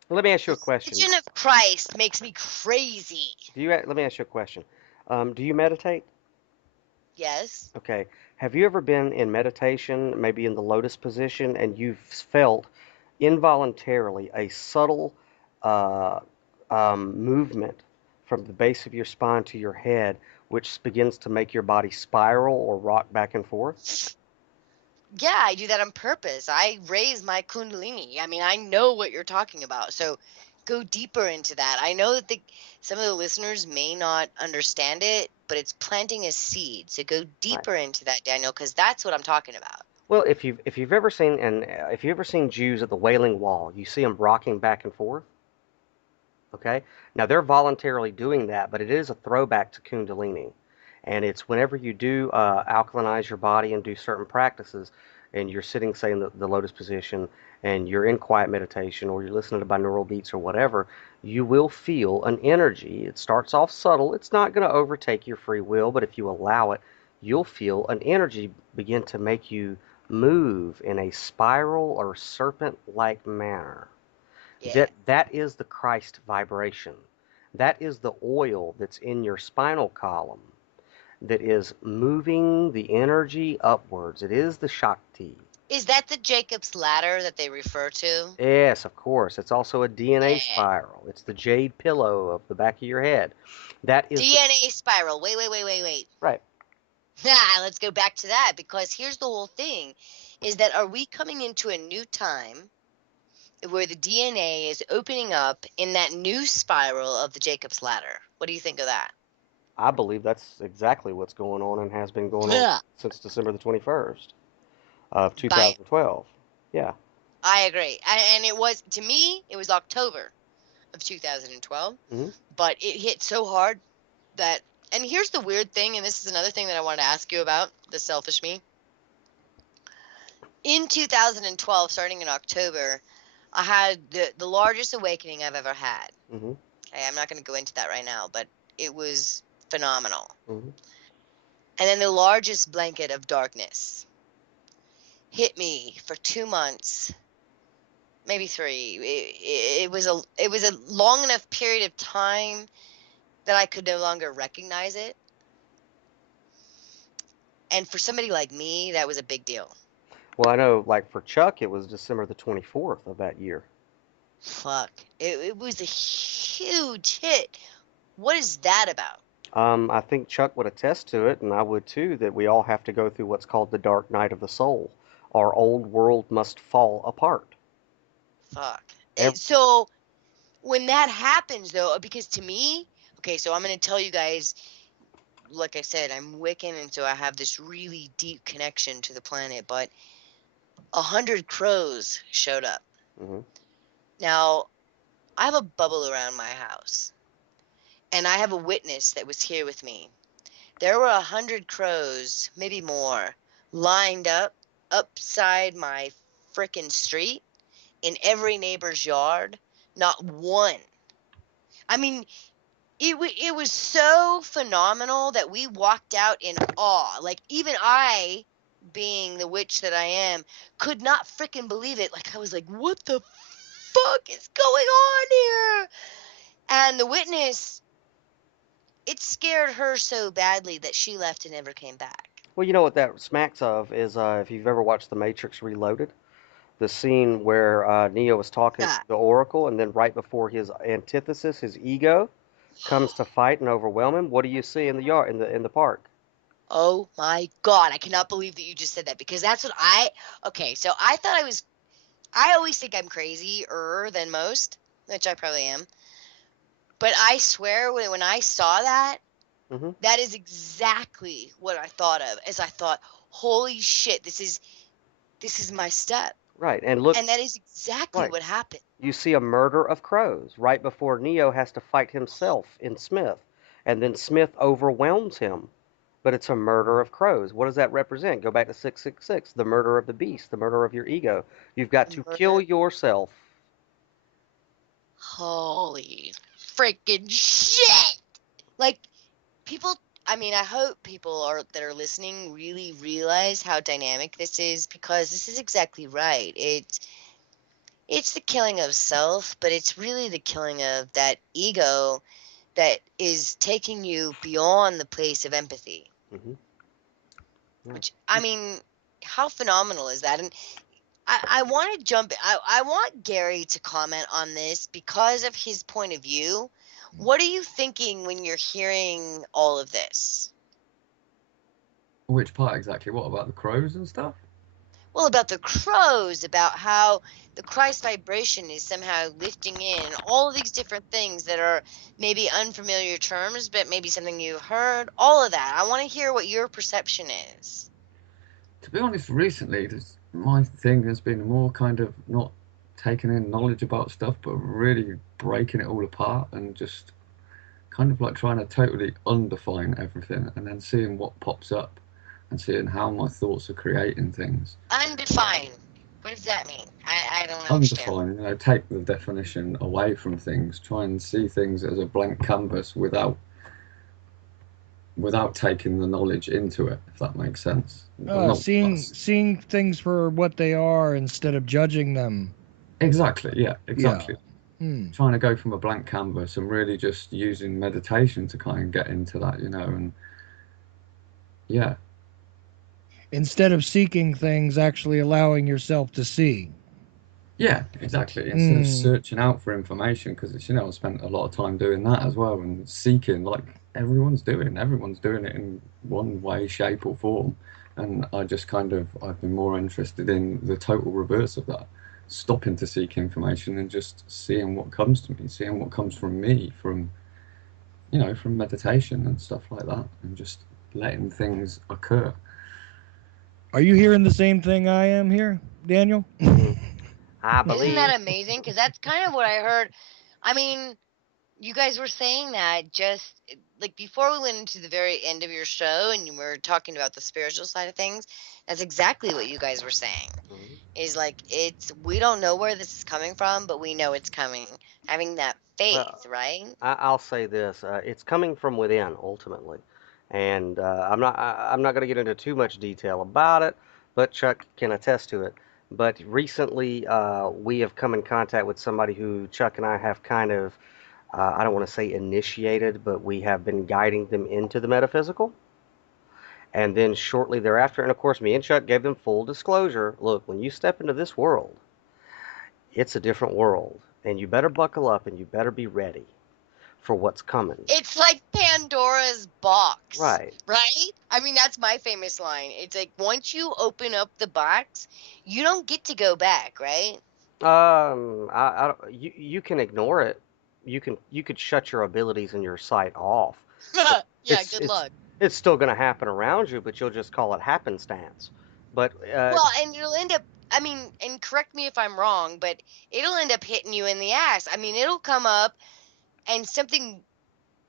Let me ask you the a question. vision of Christ makes me crazy. Let me ask you a question. Do you meditate? Yes. Okay. Have you ever been in meditation, maybe in the lotus position, and you've felt involuntarily a subtle uh, movement from the base of your spine to your head, which begins to make your body spiral or rock back and forth? Yeah, I do that on purpose. I raise my kundalini. I mean, I know what you're talking about. So go deeper into that. I know that some of the listeners may not understand it, but it's planting a seed. So go Right. deeper into that, Daniel, because that's what I'm talking about. Well, if you've ever seen if you've ever seen Jews at the Wailing Wall, you see them rocking back and forth. Okay, now they're voluntarily doing that, but it is a throwback to Kundalini, and it's whenever you do alkalinize your body and do certain practices, and you're sitting, say, in the lotus position, and you're in quiet meditation, or you're listening to binaural beats or whatever, you will feel an energy. It starts off subtle. It's not going to overtake your free will, but if you allow it, you'll feel an energy begin to make you move in a spiral or serpent-like manner. Yeah. That is the Christ vibration. That is the oil that's in your spinal column that is moving the energy upwards. It is the Shakti. Is that the Jacob's ladder that they refer to? Yes, of course. It's also a DNA Yeah. spiral. It's the jade pillow of the back of your head. That is the DNA spiral. Wait. right. Let's go back to that because here's the whole thing is that are we coming into a new time where the DNA is opening up in that new spiral of the Jacob's ladder? What do you think of that? I believe that's exactly what's going on and has been going on Yeah. since December the 21st of By 2012. Yeah. I agree. And it was to me it was October of 2012, Hmm. but it hit so hard that And here's the weird thing, and this is another thing that I wanted to ask you about, the selfish me. In 2012, starting in October, I had the largest awakening I've ever had. Mm-hmm. Okay, I'm not going to go into that right now, but it was phenomenal. Mm-hmm. And then the largest blanket of darkness hit me for 2 months, maybe 3. It was a long enough period of time that I could no longer recognize it. And for somebody like me, that was a big deal. Well, I know, like for Chuck, it was December the 24th of that year. Fuck. It was a huge hit. What is that about? I think Chuck would attest to it, and I would too, that we all have to go through what's called the dark night of the soul. Our old world must fall apart. Fuck. Ev- So when that happens, though, because to me, okay, so I'm going to tell you guys, like I said, I'm Wiccan, and so I have this really deep connection to the planet, but 100 crows showed up. Mhm. Now, I have a bubble around my house, and I have a witness that was here with me. There were 100 crows, maybe more, lined up upside my frickin' street in every neighbor's yard. Not one. I mean, it was so phenomenal that we walked out in awe. Like, even I, being the witch that I am, could not freaking believe it. Like, I was like, what the fuck is going on here? And the witness, it scared her so badly that she left and never came back. Well, you know what that smacks of is if you've ever watched The Matrix Reloaded, the scene where Neo is talking to Yeah. the Oracle, and then right before his antithesis, his ego, comes to fight and overwhelm him. What do you see in the yard in the park? Oh my God. I cannot believe that you just said that, because that's what okay, so I always think I'm crazier than most, which I probably am. But I swear, when I saw that, Hmm. that is exactly what I thought of. As I thought, holy shit, this is my step. Right, and look, And that is exactly right, what happened. you see a murder of crows right before Neo has to fight himself in Smith, and then Smith overwhelms him. But it's a murder of crows. What does that represent? Go back to 666, the murder of the beast, the murder of your ego. You've got The to kill murder. yourself. Holy freaking shit. Like, people, I mean, I hope people that are listening really realize how dynamic this is, because this is exactly right. It's the killing of self, but it's really the killing of that ego that is taking you beyond the place of empathy. Hmm. Yeah. Which, I mean, how phenomenal is that? And I want to jump. I want Gary to comment on this because of his point of view. What are you thinking when you're hearing all of this? Which part exactly? What about the crows and stuff? Well, about the crows, about how the Christ vibration is somehow lifting in, all of these different things that are maybe unfamiliar terms, but maybe something you've heard, all of that. I want to hear what your perception is. To be honest, recently, my thing has been more kind of not taking in knowledge about stuff, but really breaking it all apart and just kind of like trying to totally undefine everything and then seeing what pops up and seeing how my thoughts are creating things. Undefined. What does that mean? I don't understand. Undefine, take the definition away from things, try and see things as a blank canvas without taking the knowledge into it, if that makes sense. But not Seeing things for what they are instead of judging them. exactly, yeah, Yeah. exactly. Hmm. Trying to go from a blank canvas and really just using meditation to kind of get into that, and yeah, Instead of seeking things, actually allowing yourself to see. yeah, exactly. Instead of Hmm. searching out for information, because it's, I spent a lot of time doing that as well and seeking, like everyone's doing it in one way, shape, or form. And I've been more interested in the total reverse of that, stopping to seek information and just seeing what comes to me, seeing what comes from me, from meditation and stuff like that, and just letting things occur. Are you hearing the same thing I am here, Daniel? Hmm. I Isn't believe. that amazing? Because that's kind of what I heard. I mean, You guys were saying that just like before we went into the very end of your show and you were talking about the spiritual side of things. That's exactly what you guys were saying. Mhm. Is like we don't know where this is coming from, but we know it's coming. Having that Well, faith, right? I'll say this: it's coming from within ultimately, and I'm not going to get into too much detail about it, but Chuck can attest to it. But recently, we have come in contact with somebody who Chuck and I have kind of, I don't want to say initiated, but we have been guiding them into the metaphysical. And then shortly thereafter, and of course, me and Chuck gave them full disclosure. Look, when you step into this world, it's a different world, and you better buckle up and you better be ready for what's coming. It's like Pandora's box, Right. right? I mean, that's my famous line. It's like once you open up the box, you don't get to go back, right? You can ignore it. You could shut your abilities and your sight off, but Yeah, it's good it's luck. it's still going to happen around you, but you'll just call it happenstance. But Well, and it'll end up, I mean, and correct me if I'm wrong, but it'll end up hitting you in the ass. I mean, it'll come up and something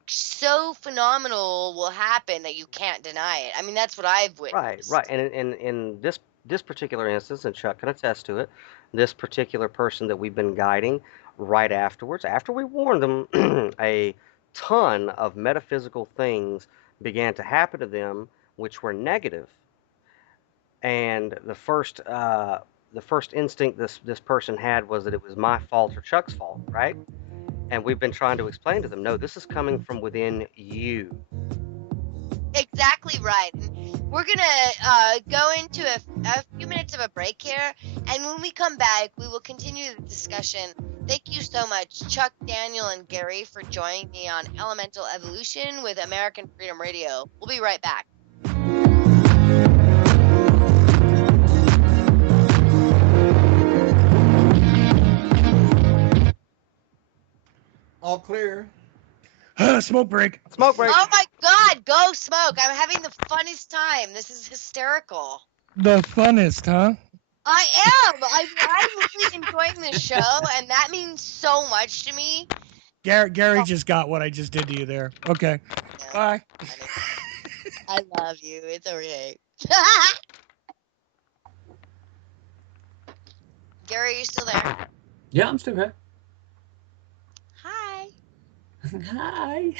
so phenomenal will happen that you can't deny it. I mean, that's what I've right, right, witnessed. and in this particular instance, and Chuck can attest to it, this particular person that we've been guiding, right afterwards, after we warned them, a ton of metaphysical things began to happen to them, which were negative. And the first instinct this person had was that it was my fault or Chuck's fault, right? And we've been trying to explain to them, no, this is coming from within you. Exactly right. And we're going to go into a few minutes of a break here. And when we come back, we will continue the discussion. Thank you so much, Chuck, Daniel, and Gary, for joining me on Elemental Evolution with American Freedom Radio. We'll be right back. All clear. Smoke break. Smoke break. Oh my God, go smoke. I'm having the funnest time. This is hysterical. The funnest, huh? I am. I'm really enjoying this show, and that means so much to me. Gary just got what I just did to you there. Okay. Yeah, Bye. funny. I love you. It's okay. Gary, are you still there? Yeah, I'm still here. Hi. Hi.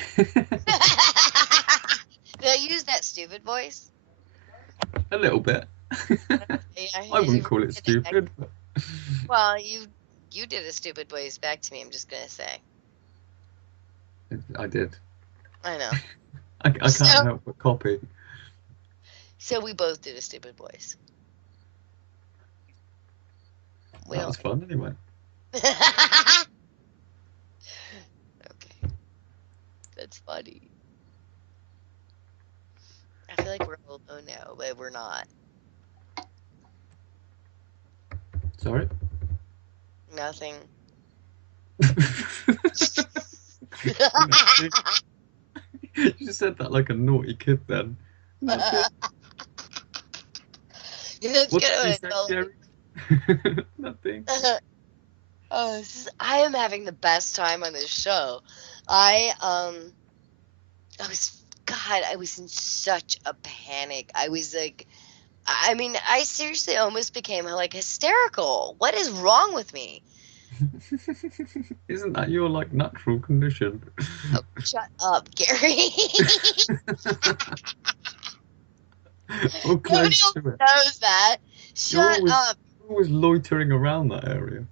Did I use that stupid voice? A little bit. I wouldn't call it stupid. But... Well, you did a stupid voice back to me. I'm just gonna say. I did. I know. I can't help but copy. So we both did a stupid voice. That was fun anyway. Okay. That's funny. I feel like we're all alone now, but we're not. Sorry? Nothing. You just said that like a naughty kid then. That's What good. did you say, Sherri? Nothing. Oh, I am having the best time on this show. I was in such a panic. I was like, I mean, I seriously almost became like hysterical. What is wrong with me? Isn't that your like natural condition? Oh, shut up, Gary. Or Nobody close else to it. knows that. Shut up. You're always loitering around that area.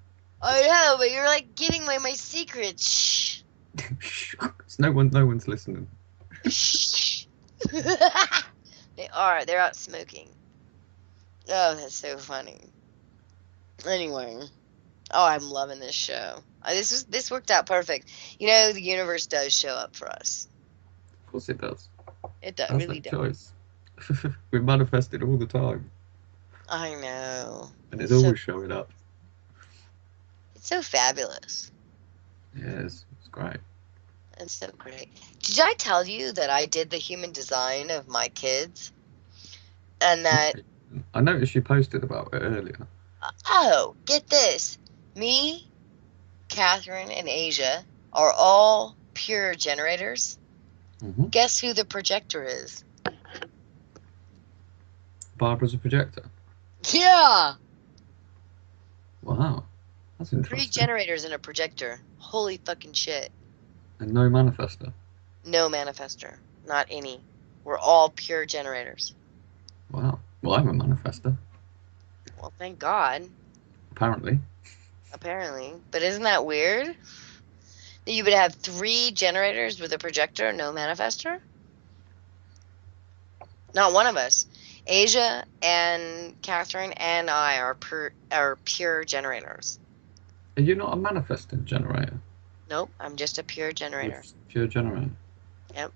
I know, but you're like giving away my secrets. Shh. No one's listening. Shh. They are. They're out smoking. Oh, that's so funny. Anyway. Oh, I'm loving this show. This worked out perfect. You know, the universe does show up for us. Of course it does. It does, That's really no does. choice. We manifest it all the time. I know. And it's always showing up. It's so fabulous. Yes, it's great. It's so great. Did I tell you that I did the human design of my kids? And that... I noticed you posted about it earlier. Oh, get this. Me, Catherine, and Asia are all pure generators. Hmm. Guess who the projector is? Barbara's a projector. Yeah! Wow, that's 3 interesting. generators and a projector. Holy fucking shit. And no manifester. No manifester. Not any. We're all pure generators. Wow. Well, I'm a manifester, Well, thank God. apparently. Apparently. But isn't that weird? That you would have 3 generators with a projector, no manifester? Not one of us. Asia and Catherine and I are pure generators. Are you not a manifesting generator? Nope, I'm just a pure You're generator. just a pure generator. Yep.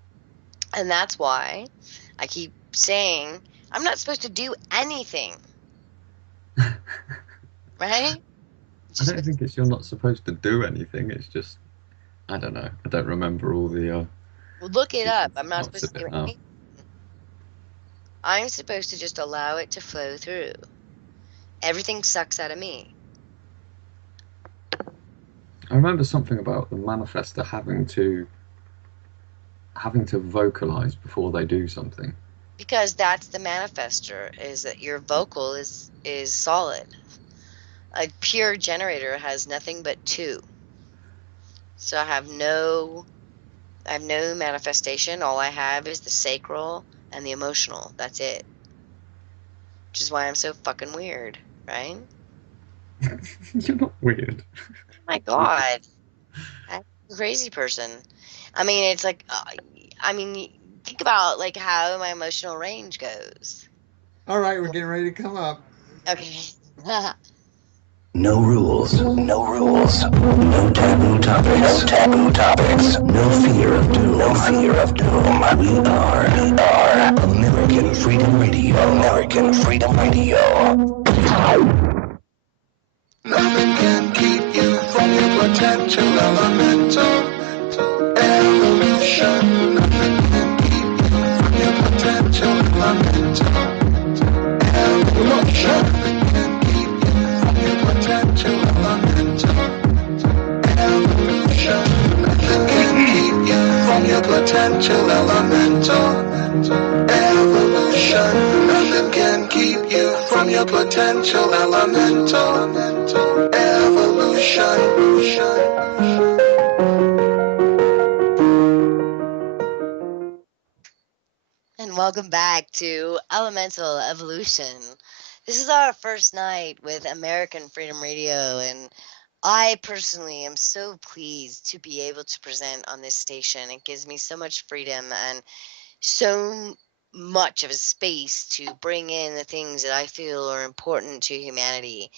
And that's why I keep saying I'm not supposed to do anything, right? I Just don't think it's you're not supposed to do anything. It's just, I don't know. I don't remember all the well, look it ins up. and I'm not outs supposed of to do it now. anything. I'm supposed to just allow it to flow through. Everything sucks out of me. I remember something about the manifester having to vocalize before they do something. Because that's the manifester, is that your vocal is solid. A pure generator has nothing but 2. So I have no manifestation. All I have is the sacral and the emotional. That's it. Which is why I'm so fucking weird, right? You're not weird. Oh my God. I'm a crazy person. I mean, it's like, think about like how my emotional range goes. All right, we're getting ready to come up. Okay. No rules, no rules, no taboo topics, no taboo topics, no fear of doom, no fear of doom. We are American Freedom Radio, American Freedom Radio. Nothing can keep you from your potential elemental evolution. Nothing can keep you from your potential elemental evolution. Nothing can keep you from your potential elemental evolution. Nothing can keep you from your potential elemental evolution. Nothing can keep you from your potential elemental evolution. And welcome back to Elemental Evolution. This is our first night with American Freedom Radio, and I personally am so pleased to be able to present on this station. It gives me so much freedom and so much of a space to bring in the things that I feel are important to humanity.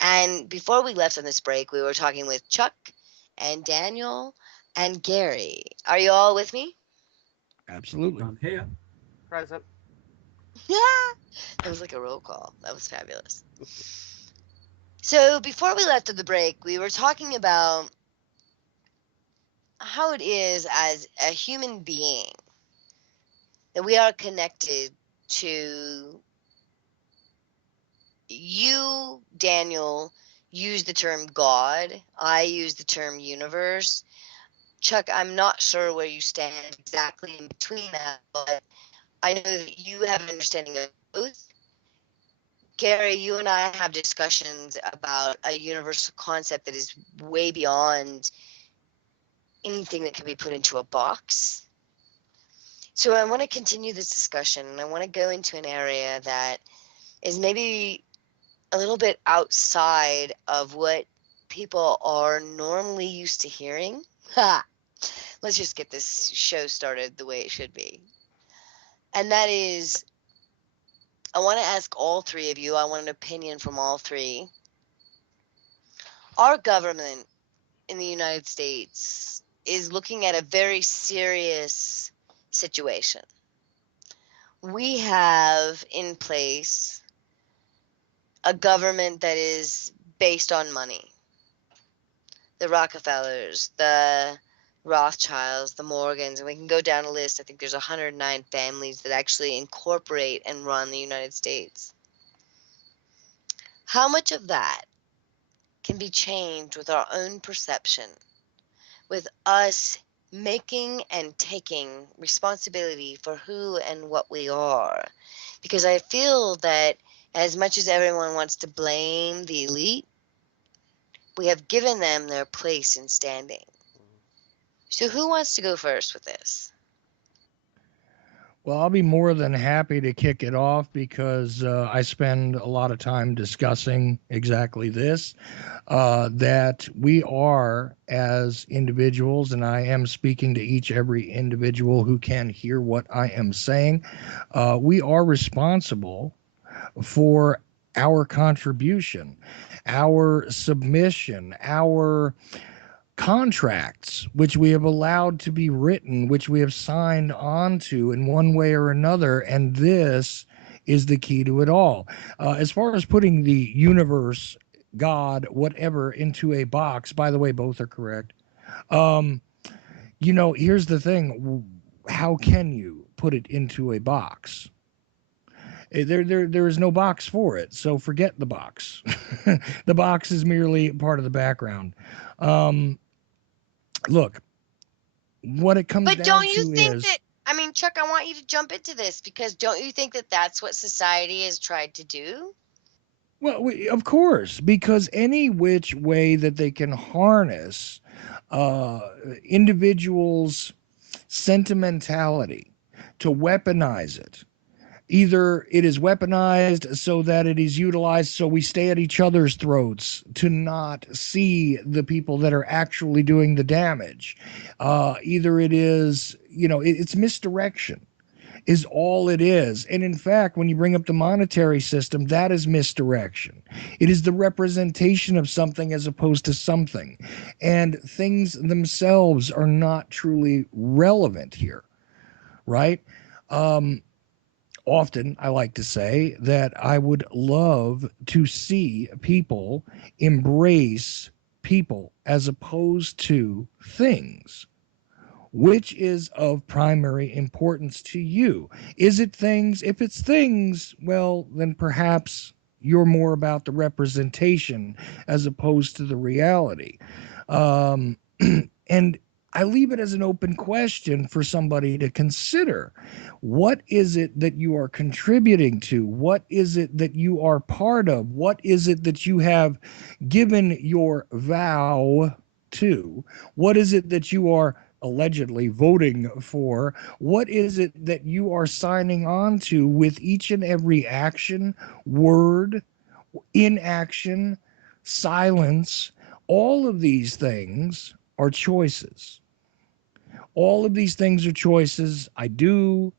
And before we left on this break, we were talking with Chuck and Daniel and Gary. Are you all with me? Absolutely. I'm here. Present. That was like a roll call. That was fabulous. So before we left on the break, we were talking about how it is as a human being that we are connected to. You, Daniel, use the term God. I use the term universe. Chuck, I'm not sure where you stand exactly in between that, but I know that you have an understanding of both. Gary, you and I have discussions about a universal concept that is way beyond anything that can be put into a box. So I want to continue this discussion, and I want to go into an area that is maybe a little bit outside of what people are normally used to hearing. Ha! Let's just get this show started the way it should be. And that is, I want to ask all 3 of you, I want an opinion from all 3. Our government in the United States is looking at a very serious situation. We have in place a government that is based on money. The Rockefellers, the Rothschilds, the Morgans, and we can go down a list. I think there's 109 families that actually incorporate and run the United States. How much of that can be changed with our own perception, with us making and taking responsibility for who and what we are. Because I feel that as much as everyone wants to blame the elite, we have given them their place in standing. So who wants to go first with this? Well, I'll be more than happy to kick it off because I spend a lot of time discussing exactly this, that we are as individuals, and I am speaking to every individual who can hear what I am saying. We are responsible for our contribution, our submission, our contracts, which we have allowed to be written, which we have signed onto in one way or another. And this is the key to it all. As far as putting the universe, God, whatever, into a box, by the way, both are correct. Um, here's the thing: how can you put it into a box? There is no box for it, so forget the box. The box is merely part of the background. Um, Look, what it comes But don't down you to think is, that, I mean, Chuck, I want you to jump into this because don't you think that that's what society has tried to do? well, of course, because any which way that they can harness uh, individuals' sentimentality to weaponize it. Either it is weaponized so that it is utilized so we stay at each other's throats to not see the people that are actually doing the damage. Either it is, it's misdirection is all it is. And in fact, when you bring up the monetary system, that is misdirection. It is the representation of something as opposed to something. And things themselves are not truly relevant here, right? Um, Often I like to say that I would love to see people embrace people as opposed to things. Which is of primary importance to you? Is it things? If it's things, well, then perhaps you're more about the representation as opposed to the reality. Um, and I leave it as an open question for somebody to consider. What is it that you are contributing to? What is it that you are part of? What is it that you have given your vow to? What is it that you are allegedly voting for? What is it that you are signing on to with each and every action, word, inaction, silence? All of these things are choices. All of these things are choices. I do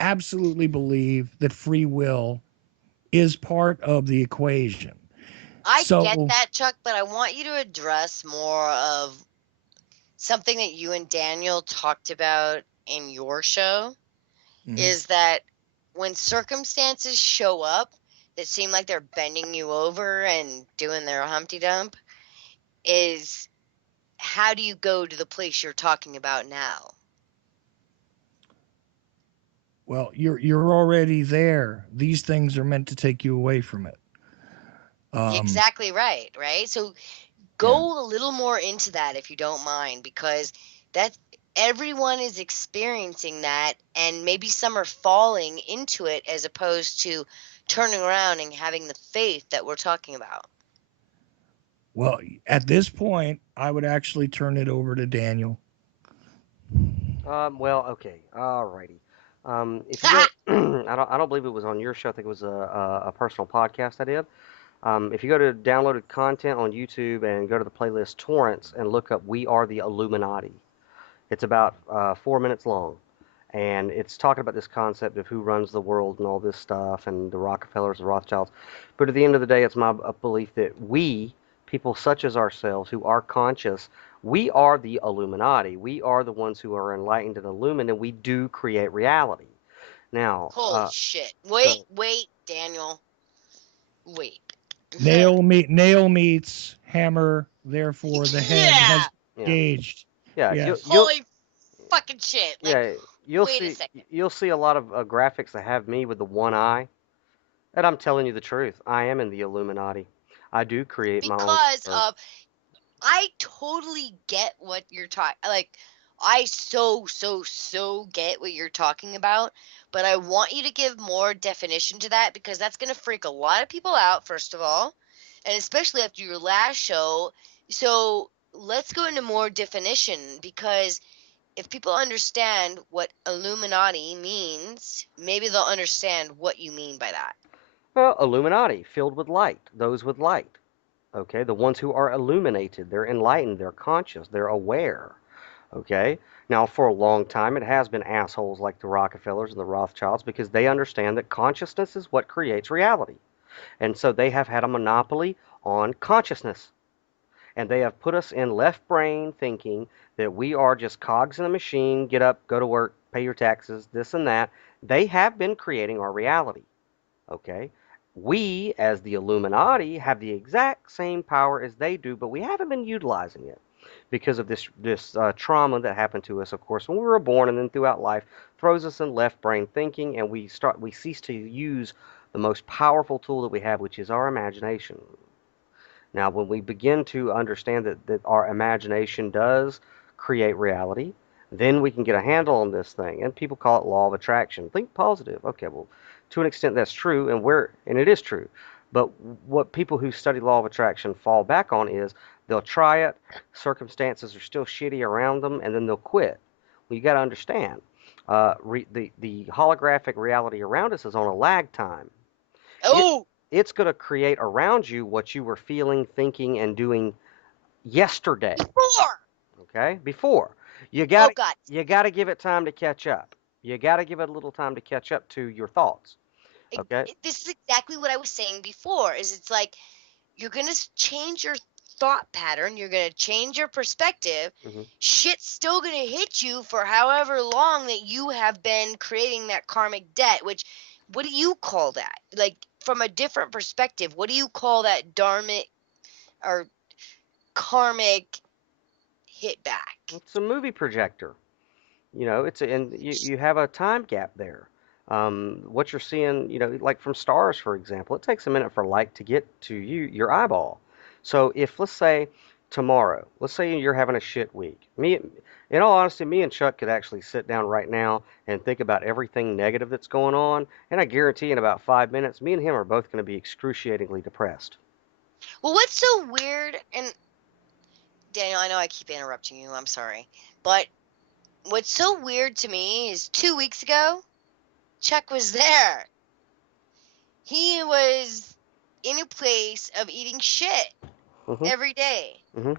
absolutely believe that free will is part of the equation. I get So, that, Chuck, but I want you to address more of something that you and Daniel talked about in your show mhm. is that when circumstances show up that seem like they're bending you over and doing their Humpty Dump, is how do you go to the place you're talking about now? Well, you're already there. These things are meant to take you away from it. Um, Exactly right, right? So yeah. go a little more into that if you don't mind, because that's everyone is experiencing that, and maybe some are falling into it as opposed to turning around and having the faith that we're talking about. Well, at this point, I would actually turn it over to Daniel. Well, okay, alrighty. If you go, I don't believe it was on your show. I think it was a personal podcast I did. If you go to downloaded content on YouTube and go to the playlist Torrents and look up "We Are the Illuminati," it's about 4 minutes long, and it's talking about this concept of who runs the world and all this stuff, and the Rockefellers, the Rothschilds. But at the end of the day, it's my belief that we, people such as ourselves, who are conscious, we are the Illuminati. We are the ones who are enlightened and illumined, and we do create reality. Now, Holy shit. Wait, so wait, Daniel. Wait. Nail meets hammer, therefore the head Yeah. has yeah, engaged. yeah, Yes. Holy fucking shit. Like, yeah, you'll wait a see, second. you'll see a lot of graphics that have me with the one eye. And I'm telling you the truth. I am in the Illuminati. I do create my own Because universe. of I totally get what you're talking. Like, I so get what you're talking about, but I want you to give more definition to that because that's going to freak a lot of people out, first of all, and especially after your last show. So let's go into more definition because if people understand what Illuminati means, maybe they'll understand what you mean by that. Well, Illuminati, filled with light, those with light. Okay, the ones who are illuminated, they're enlightened, they're conscious, they're aware. Okay, now for a long time it has been assholes like the Rockefellers and the Rothschilds because they understand that consciousness is what creates reality. And so they have had a monopoly on consciousness. And they have put us in left brain thinking that we are just cogs in a machine, get up, go to work, pay your taxes, this and that. They have been creating our reality. Okay? We, as the Illuminati, have the exact same power as they do, but we haven't been utilizing it because of this trauma that happened to us, of course, when we were born, and then throughout life throws us in left brain thinking, and we cease to use the most powerful tool that we have, which is our imagination. Now, when we begin to understand that our imagination does create reality, then we can get a handle on this thing. And people call it law of attraction. Think positive. Okay, well, to an extent that's true, and it is true. But what people who study law of attraction fall back on is they'll try it, circumstances are still shitty around them, and then they'll quit. Well, you got to understand, the holographic reality around us is on a lag time. It Oh, it's going to create around you what you were feeling, thinking, and doing yesterday. before. Okay, before Oh God. you got to give it time to catch up. You got to give it a little time to catch up to your thoughts. Okay. This is exactly what I was saying before. Is it's like you're gonna change your thought pattern. You're gonna change your perspective. hmm Shit's still gonna hit you for however long that you have been creating that karmic debt. Which, what do you call that? Like from a different perspective, what do you call that dharmic or karmic hit back? It's a movie projector. And you have a time gap there. What you're seeing, like from stars, for example, it takes a minute for light to get to your eyeball. So if, let's say, tomorrow, let's say you're having a shit week. In all honesty, me and Chuck could actually sit down right now and think about everything negative that's going on, and I guarantee in about 5 minutes, me and him are both going to be excruciatingly depressed. Well, what's so weird, and Daniel, I know I keep interrupting you. I'm sorry, but what's so weird to me is 2 weeks ago, Chuck was there. He was in a place of eating shit hmm every day. hmm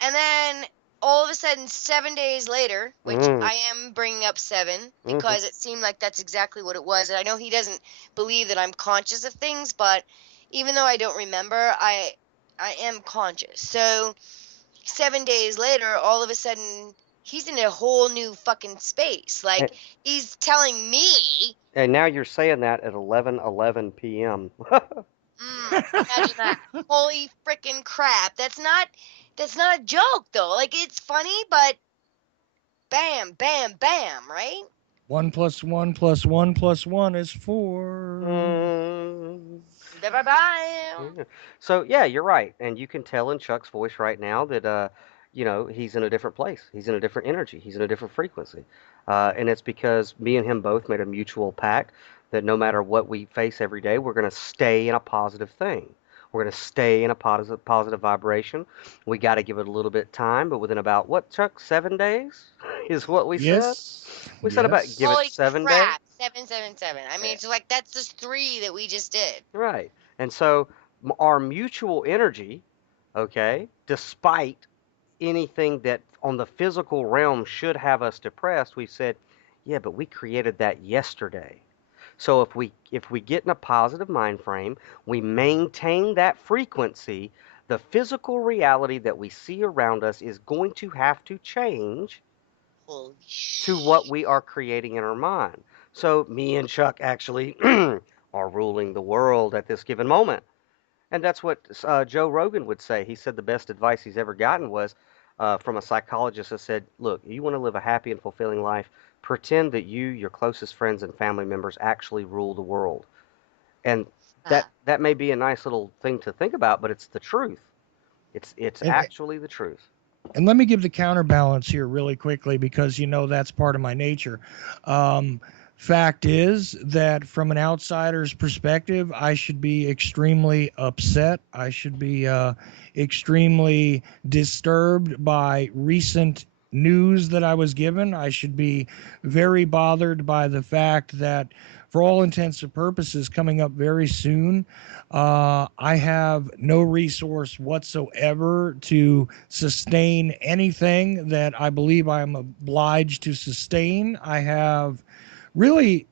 And then all of a sudden, 7 days later, which hmm I am bringing up seven hmm because it seemed like that's exactly what it was. And I know he doesn't believe that I'm conscious of things, but even though I don't remember, I am conscious. So 7 days later, all of a sudden, he's in a whole new fucking space. Like And, he's telling me, and now you're saying that at 11:11 p.m. imagine that. Holy freaking crap. That's not a joke though. Like it's funny, but bam, bam, bam, right? 1 + 1 + 1 + 1 is 4. Mm, Bam, bam, bam. yeah. So yeah, you're right, and you can tell in Chuck's voice right now that he's in a different place. He's in a different energy. He's in a different frequency, and it's because me and him both made a mutual pact that no matter what we face every day, we're going to stay in a positive thing. We're going to stay in a positive vibration. We got to give it a little bit of time, but within about what, Chuck, 7 days is what we said. Yes. We said about give it Holy 7 days. crap. 777. I mean, it's like that's just three that we just did. Right. And so our mutual energy, okay, despite anything that on the physical realm should have us depressed, we said, yeah, but we created that yesterday. So if we get in a positive mind frame, we maintain that frequency, the physical reality that we see around us is going to have to change Holy to what shit. we are creating in our mind. So me and Chuck actually are ruling the world at this given moment. And that's what Joe Rogan would say. He said the best advice he's ever gotten was from a psychologist that said, look, you want to live a happy and fulfilling life, pretend that you, your closest friends and family members actually rule the world. And Uh, that may be a nice little thing to think about, but it's the truth. It's And actually the truth. And let me give the counterbalance here really quickly because that's part of my nature. Um, Fact is that from an outsider's perspective, I should be extremely upset. I should be extremely disturbed by recent news that I was given. I should be very bothered by the fact that, for all intents and purposes, coming up very soon, I have no resource whatsoever to sustain anything that I believe I am obliged to sustain. I have really,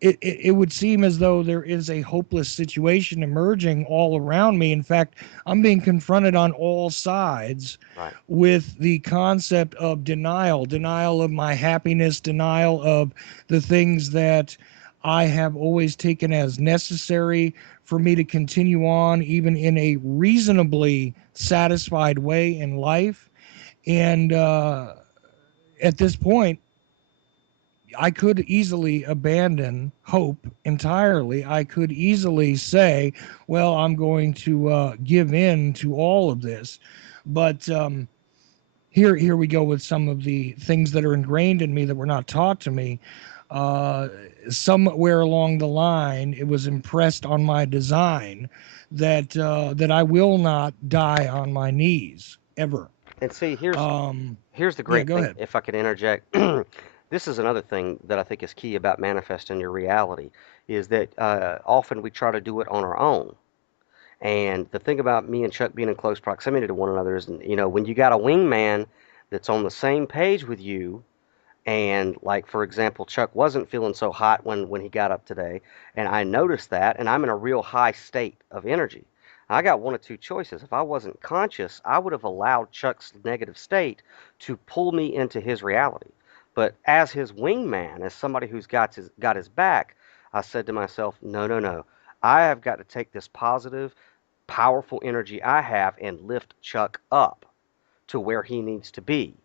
it would seem as though there is a hopeless situation emerging all around me. In fact, I'm being confronted on all sides Right. with the concept of denial of my happiness, denial of the things that I have always taken as necessary for me to continue on, even in a reasonably satisfied way in life. And at this point, I could easily abandon hope entirely. I could easily say, well, I'm going to give in to all of this. But here we go with some of the things that are ingrained in me that were not taught to me. Uh, Somewhere along the line, it was impressed on my design that I will not die on my knees ever. And see, Um, here's the yeah, great go thing, ahead. if I could interject. This is another thing that I think is key about manifesting your reality, is that often we try to do it on our own. And the thing about me and Chuck being in close proximity to one another is, when you got a wingman that's on the same page with you, and like for example, Chuck wasn't feeling so hot when he got up today, and I noticed that, and I'm in a real high state of energy. I got one of two choices. If I wasn't conscious, I would have allowed Chuck's negative state to pull me into his reality. But as his wingman, as somebody who's got his back, I said to myself, no, no, no. I have got to take this positive, powerful energy I have and lift Chuck up to where he needs to be,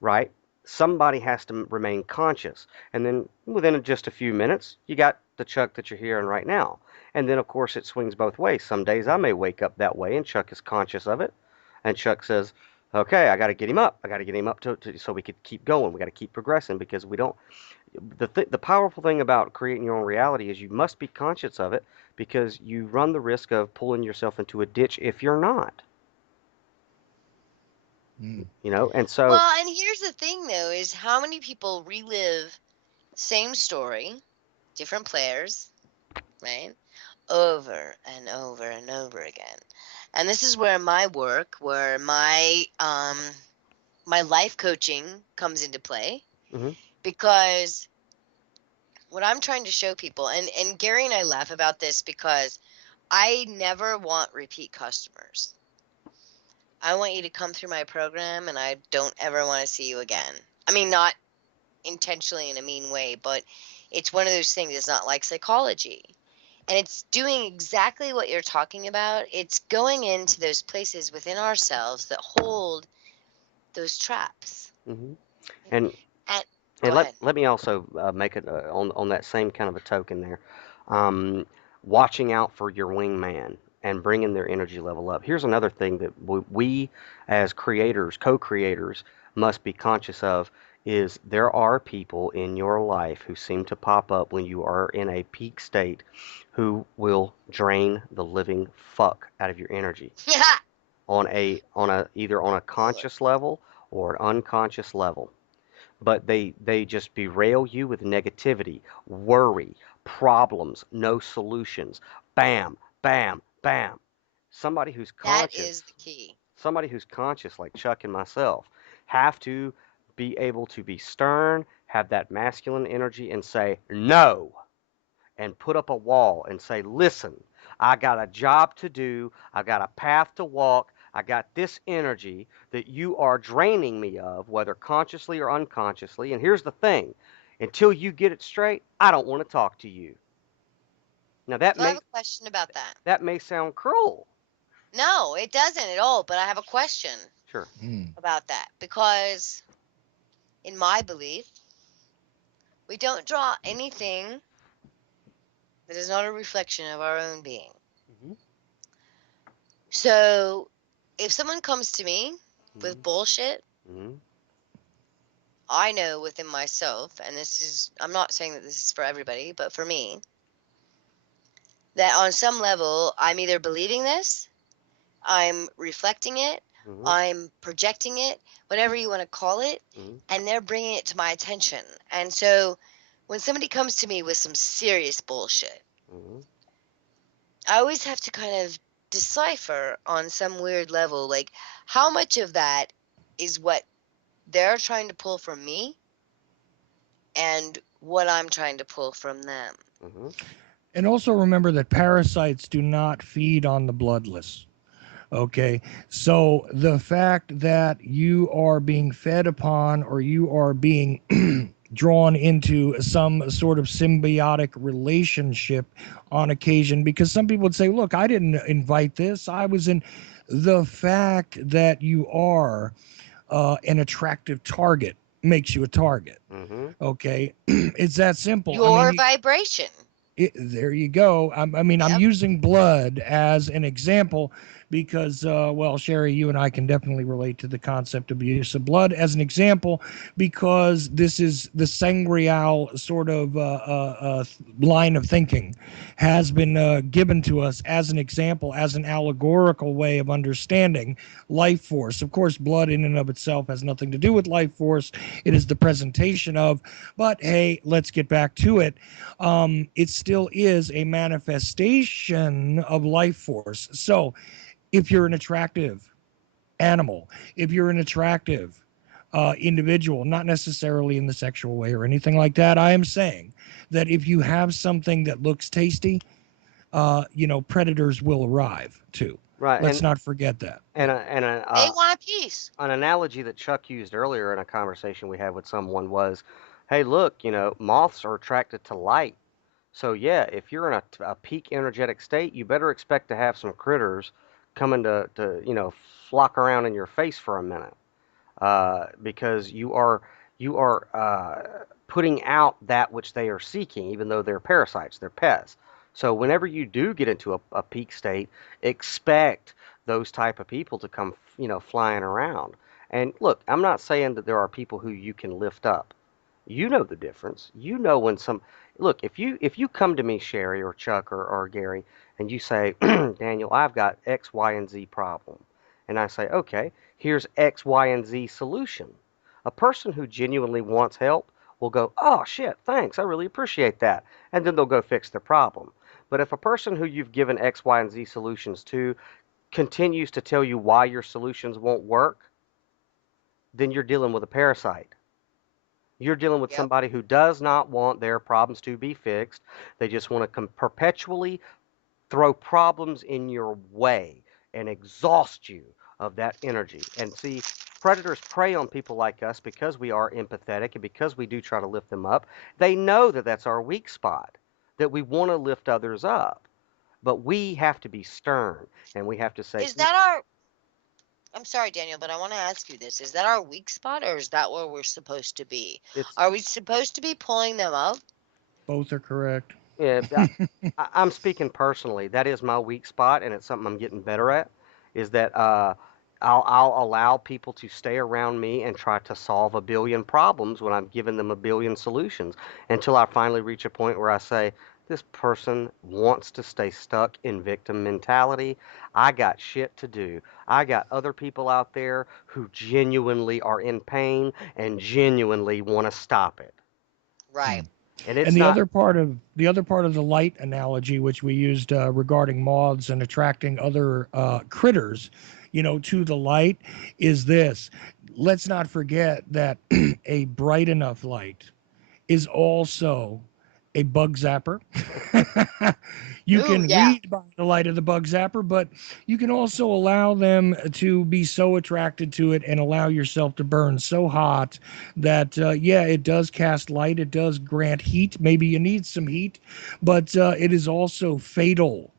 right? Somebody has to remain conscious. And then within just a few minutes, you got the Chuck that you're hearing right now. And then, of course, it swings both ways. Some days I may wake up that way and Chuck is conscious of it. And Chuck says, okay, I got to get him up. I got to get him up so we could keep going. We got to keep progressing because we don't. The powerful thing about creating your own reality is you must be conscious of it because you run the risk of pulling yourself into a ditch if you're not. Mm. And so, Well, and here's the thing though, is how many people relive same story, different players, right? Over and over and over again. And this is where my work, where my life coaching comes into play, mhm. because what I'm trying to show people, and Gary and I laugh about this because I never want repeat customers. I want you to come through my program and I don't ever want to see you again. I mean, not intentionally in a mean way, but it's one of those things. It's not like psychology. And it's doing exactly what you're talking about. It's going into those places within ourselves that hold those traps. Mhm. And And go And let ahead. let me also make it on that same kind of a token there. Um, Watching out for your wingman and bringing their energy level up. Here's another thing that we as creators, co-creators, must be conscious of is there are people in your life who seem to pop up when you are in a peak state who will drain the living fuck out of your energy Yeah. on a either on a conscious level or an unconscious level, but they just derail you with negativity, worry, problems, no solutions. Bam, bam, bam. Somebody who's That is conscious, the key. somebody who's conscious like Chuck and myself have to be able to be stern, have that masculine energy and say no and put up a wall and say, listen, I got a job to do. I got a path to walk. I got this energy that you are draining me of, whether consciously or unconsciously. And here's the thing, until you get it straight, I don't want to talk to you. Now, that So I have may, a question about that. that may sound cruel. No, it doesn't at all, but I have a question Sure. Mm. about that because in my belief, we don't draw anything that is not a reflection of our own being. Hmm. So if someone comes to me Mm-hmm. with bullshit, Mm-hmm. I know within myself, and I'm not saying that this is for everybody, but for me, that on some level, I'm either believing this, I'm reflecting it, Mm-hmm. I'm projecting it, whatever you want to call it, Mm-hmm. and they're bringing it to my attention. And so when somebody comes to me with some serious bullshit, Mm-hmm. I always have to kind of decipher on some weird level, like how much of that is what they're trying to pull from me and what I'm trying to pull from them. Mm-hmm. And also remember that parasites do not feed on the bloodless. Okay. So the fact that you are being fed upon or you are being drawn into some sort of symbiotic relationship on occasion, because some people would say, look, I didn't invite this. I was in the fact that you are an attractive target makes you a target. Mm-hmm. Okay. It's that simple. I Your mean, vibration. there you go. I mean, I'm Yep. using blood as an example because, well, Sherri, you and I can definitely relate to the concept of use of blood as an example because this is the sangreal sort of line of thinking has been given to us as an example, as an allegorical way of understanding life force. Of course, blood in and of itself has nothing to do with life force. It is the presentation of, but hey, let's get back to it. It still is a manifestation of life force. So if you're an attractive animal, if you're an attractive individual, not necessarily in the sexual way or anything like that, I am saying that if you have something that looks tasty, predators will arrive too. Right. Let's not forget that. And Yeah. a, and a, They want a piece. an analogy that Chuck used earlier in a conversation we had with someone was, hey, look, moths are attracted to light. So yeah, if you're in a peak energetic state, you better expect to have some critters coming to flock around in your face for a minute, because you are putting out that which they are seeking, even though they're parasites, they're pests. So whenever you do get into a peak state, expect those type of people to come, flying around. And look, I'm not saying that there are people who you can lift up. You know the difference. You know when some look, if you come to me, Sherri or Chuck or Gary, and you say, Daniel, I've got X, Y, and Z problem. And I say, okay, here's X, Y, and Z solution. A person who genuinely wants help will go, oh shit, thanks, I really appreciate that. And then they'll go fix their problem. But if a person who you've given X, Y, and Z solutions to continues to tell you why your solutions won't work, then you're dealing with a parasite. You're dealing with Yep. somebody who does not want their problems to be fixed. They just want to perpetually throw problems in your way and exhaust you of that energy. And see, predators prey on people like us because we are empathetic and because we do try to lift them up. They know that that's our weak spot, that we want to lift others up. But we have to be stern and we have to say, Is that our I'm sorry, Daniel, but I want to ask you this. Is that our weak spot or is that where we're supposed to be? it's, Are we supposed to be pulling them up? Both are correct. yeah, I'm speaking personally. That is my weak spot, and it's something I'm getting better at. Is that I'll allow people to stay around me and try to solve a billion problems when I'm giving them a billion solutions until I finally reach a point where I say, this person wants to stay stuck in victim mentality. I got shit to do. I got other people out there who genuinely are in pain and genuinely want to stop it. Right. And And it's not. the other part of the light analogy, which we used regarding moths and attracting other critters, to the light, is this. Let's not forget that a bright enough light is also a bug zapper. You Ooh, can yeah. read by the light of the bug zapper, but you can also allow them to be so attracted to it and allow yourself to burn so hot that, yeah, it does cast light. It does grant heat. Maybe you need some heat, but it is also fatal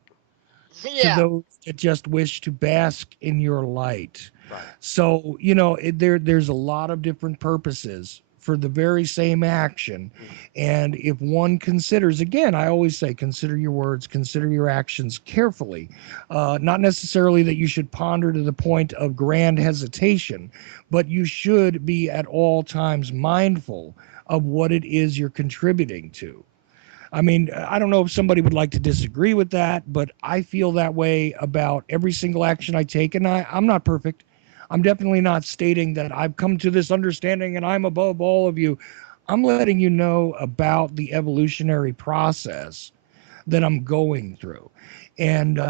to Yeah. those that just wish to bask in your light. Right. So, there's a lot of different purposes for the very same action. And if one considers, again, I always say, consider your words, consider your actions carefully. Not necessarily that you should ponder to the point of grand hesitation, but you should be at all times mindful of what it is you're contributing to. I mean, I don't know if somebody would like to disagree with that, but I feel that way about every single action I take. And I'm not perfect. I'm definitely not stating that I've come to this understanding and I'm above all of you. I'm letting you know about the evolutionary process that I'm going through. And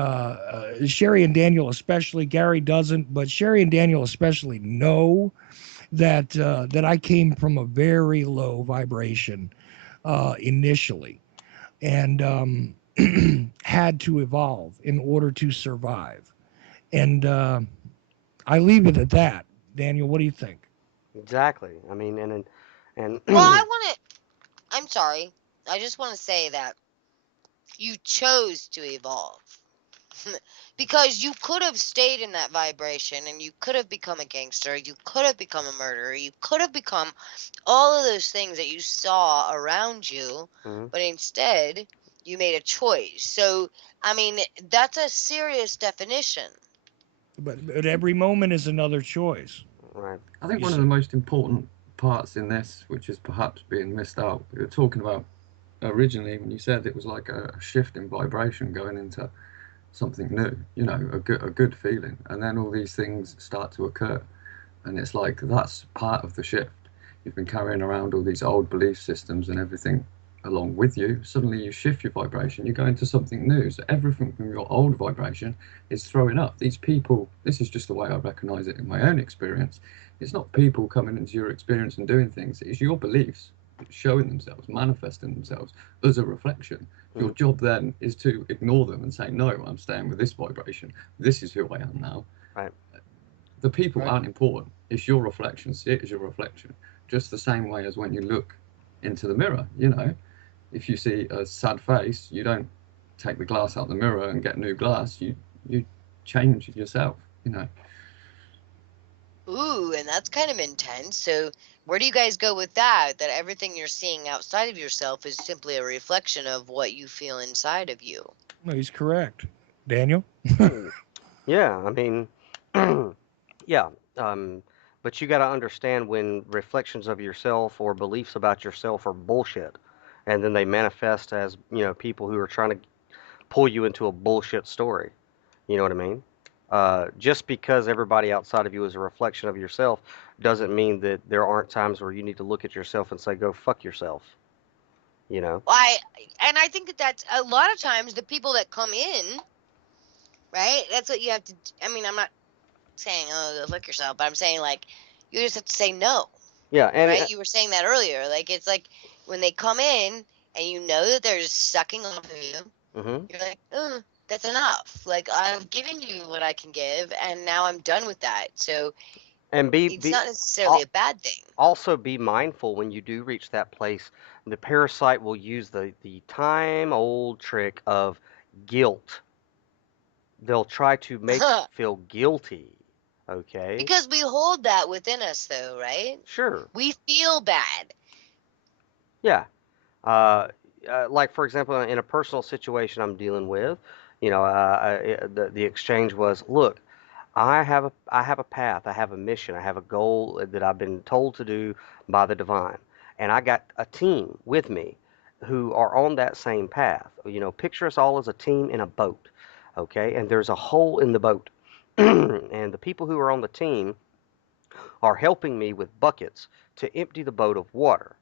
Sherri and Daniel, especially, Gary doesn't, but Sherri and Daniel especially know that I came from a very low vibration initially, and had to evolve in order to survive. And I leave it at that. Daniel, what do you think? Exactly. I mean, and Well, I want to. I'm sorry. I just want to say that you chose to evolve. Because you could have stayed in that vibration and you could have become a gangster, you could have become a murderer, you could have become all of those things that you saw around you, Mhm. but instead you made a choice. So, I mean, that's a serious definition. But every moment is another choice. Right. I think You one of see, the most important parts in this, which is perhaps being missed out, we were talking about originally when you said it was like a shift in vibration going into something new, you know, a good feeling. And then all these things start to occur. And it's like that's part of the shift. You've been carrying around all these old belief systems and everything along with you. Suddenly you shift your vibration, you go into something new. So everything from your old vibration is throwing up. These people, this is just the way I recognize it in my own experience. It's not people coming into your experience and doing things, it's your beliefs showing themselves, manifesting themselves as a reflection. Your Mm. job then is to ignore them and say, no, I'm staying with this vibration. This is who I am now. Right. The people right? aren't important. It's your reflection. See it as your reflection. Just the same way as when you look into the mirror. You know, if you see a sad face, you don't take the glass out the mirror and get new glass. You change yourself. You know. Ooh, and that's kind of intense. So, where do you guys go with that? That everything you're seeing outside of yourself is simply a reflection of what you feel inside of you. No, he's correct. Daniel? Yeah. I mean, yeah. Um, but you got to understand when reflections of yourself or beliefs about yourself are bullshit, and then they manifest as people who are trying to pull you into a bullshit story. You know what I mean? Just because everybody outside of you is a reflection of yourself doesn't mean that there aren't times where you need to look at yourself and say, "Go fuck yourself." You know? I and I think that that's a lot of times the people that come in, right? That's what you have to. I mean, I'm not saying oh go fuck yourself, but I'm saying like you just have to say no, Yeah, and right? You were saying that earlier. Like it's like when they come in and you know that they're just sucking off of you, mhm. you're like, that's enough. Like I've given you what I can give, and now I'm done with that. So And be it's be not necessarily al- a bad thing. also be mindful when you do reach that place. The parasite will use the time old trick of guilt. They'll try to make you feel guilty. Okay? Because we hold that within us, though, right? Sure. We feel bad. Yeah. Uh, like for example, in a personal situation I'm dealing with, the exchange was, look, I have a path, I have a mission, I have a goal that I've been told to do by the divine, and I got a team with me who are on that same path. Picture us all as a team in a boat, okay? And there's a hole in the boat, and the people who are on the team are helping me with buckets to empty the boat of water,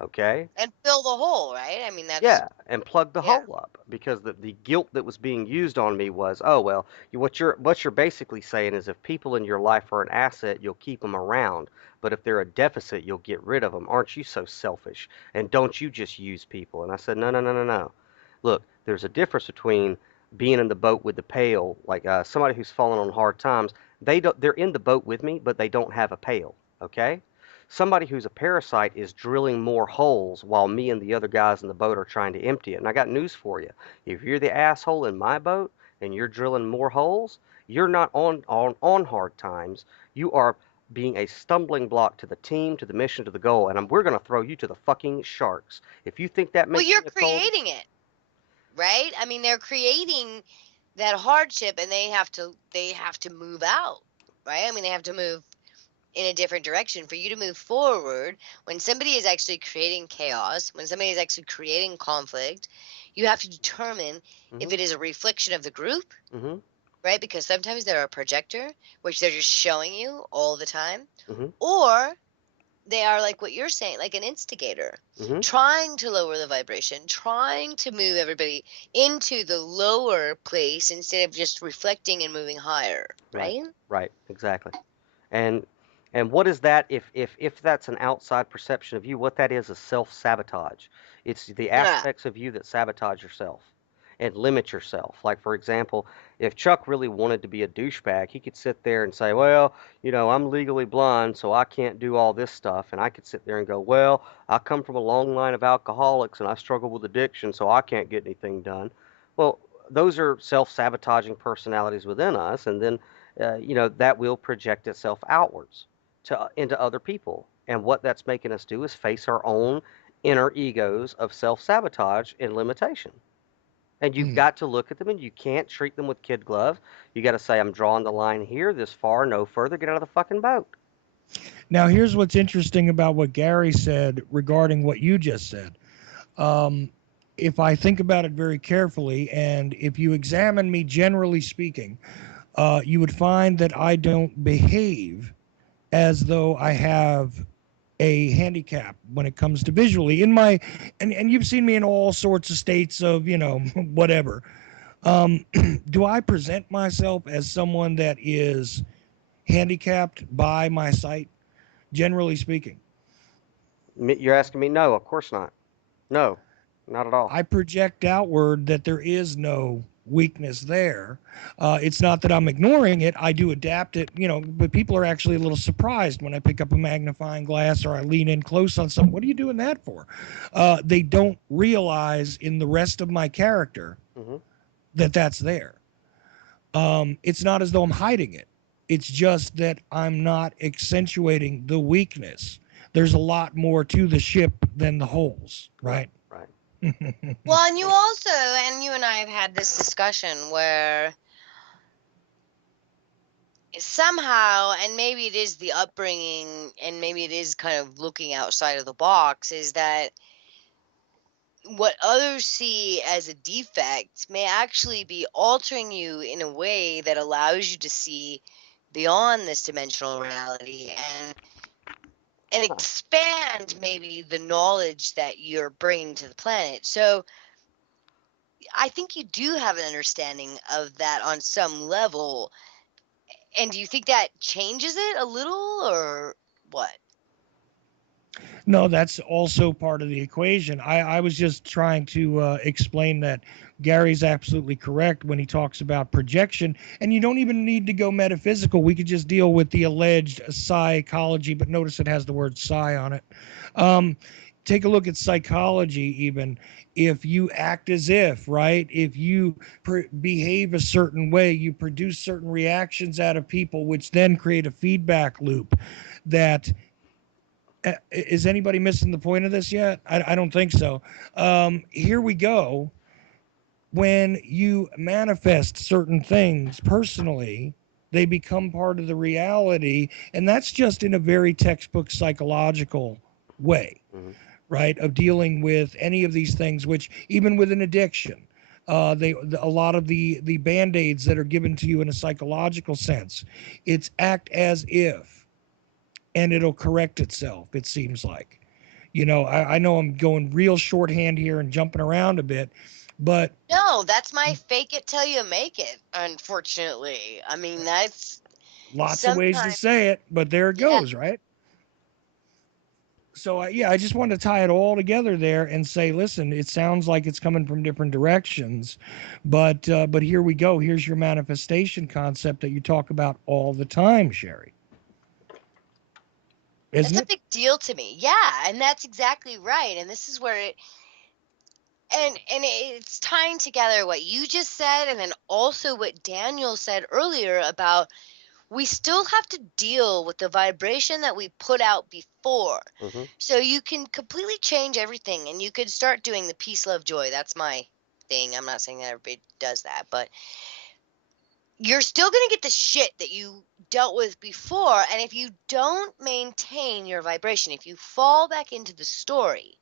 okay? And fill the hole, right? I mean, that's, Yeah, and plug the yeah. hole up because the guilt that was being used on me was, oh well, what you're basically saying is if people in your life are an asset, you'll keep them around, but if they're a deficit, you'll get rid of them. Aren't you so selfish? And don't you just use people? And I said, no, no, no, no, no. Look, there's a difference between being in the boat with the pail, like somebody who's fallen on hard times. They're in the boat with me, but they don't have a pail. Okay? Somebody who's a parasite is drilling more holes while me and the other guys in the boat are trying to empty it. And I got news for you. If you're the asshole in my boat and you're drilling more holes, you're not on hard times. You are being a stumbling block to the team, to the mission, to the goal, and we're going to throw you to the fucking sharks. If you think that Well, makes you're me a cold, creating it, right? I mean, they're creating that hardship, and they have to move out, right? I mean, they have to move in a different direction for you to move forward. When somebody is actually creating chaos, when somebody is actually creating conflict, you have to determine if it is a reflection of the group, right? Because sometimes they're a projector, which they're just showing you all the time, or they are like what you're saying, like an instigator, trying to lower the vibration, trying to move everybody into the lower place instead of just reflecting and moving higher, right? Right, exactly. And what is that if that's an outside perception of you, what that is self-sabotage. It's the Yeah. aspects of you that sabotage yourself and limit yourself. Like, for example, if Chuck really wanted to be a douchebag, he could sit there and say, well, I'm legally blind, so I can't do all this stuff. And I could sit there and go, well, I come from a long line of alcoholics and I struggle with addiction, so I can't get anything done. Well, those are self-sabotaging personalities within us, and then that will project itself outwards into other people. And what that's making us do is face our own inner egos of self-sabotage and limitation. And you've got to look at them, and you can't treat them with kid gloves. You got to say, I'm drawing the line here, this far, no further. Get out of the fucking boat. Now, here's what's interesting about what Gary said regarding what you just said. If I think about it very carefully, and if you examine me generally speaking, you would find that I don't behave as though I have a handicap when it comes to visually in my, and you've seen me in all sorts of states of, whatever. Do I present myself as someone that is handicapped by my sight, generally speaking? You're asking me? No, of course not. No, not at all. I project outward that there is no weakness there. It's not that I'm ignoring it. I do adapt it, but people are actually a little surprised when I pick up a magnifying glass or I lean in close on something. What are you doing that for? They don't realize in the rest of my character that that's there. It's not as though I'm hiding it. It's just that I'm not accentuating the weakness. There's a lot more to the ship than the holes, right? Right. Well, and you and I have had this discussion where somehow, and maybe it is the upbringing and maybe it is kind of looking outside of the box, is that what others see as a defect may actually be altering you in a way that allows you to see beyond this dimensional reality and expand maybe the knowledge that you're bringing to the planet. So I think you do have an understanding of that on some level. And do you think that changes it a little or what? No, that's also part of the equation. I was just trying to explain that Gary's absolutely correct when he talks about projection. And you don't even need to go metaphysical. We could just deal with the alleged psychology, but notice it has the word psi on it. Take a look at psychology, even. If you act as if, right? If you behave a certain way, you produce certain reactions out of people, which then create a feedback loop that is anybody missing the point of this yet? I don't think so. Here we go. When you manifest certain things personally, they become part of the reality. And that's just in a very textbook psychological way, right? Of dealing with any of these things, which even with an addiction, a lot of the band-aids that are given to you in a psychological sense, it's act as if, and it'll correct itself, it seems like. I know I'm going real shorthand here and jumping around a bit, but No, that's my fake it till you make it, unfortunately. I mean, that's lots of ways to sometimes, say it, but there it yeah. goes, right? So I just wanted to tie it all together there and say, listen, it sounds like it's coming from different directions, but here we go. Here's your manifestation concept that you talk about all the time, Sherri. Isn't That's a it? big deal to me. Yeah, and that's exactly right. And this is where it's tying together what you just said and then also what Daniel said earlier about we still have to deal with the vibration that we put out before. Mm-hmm. So you can completely change everything, and you could start doing the peace, love, joy. That's my thing. I'm not saying that everybody does that, but you're still going to get the shit that you dealt with before. And if you don't maintain your vibration, if you fall back into the story,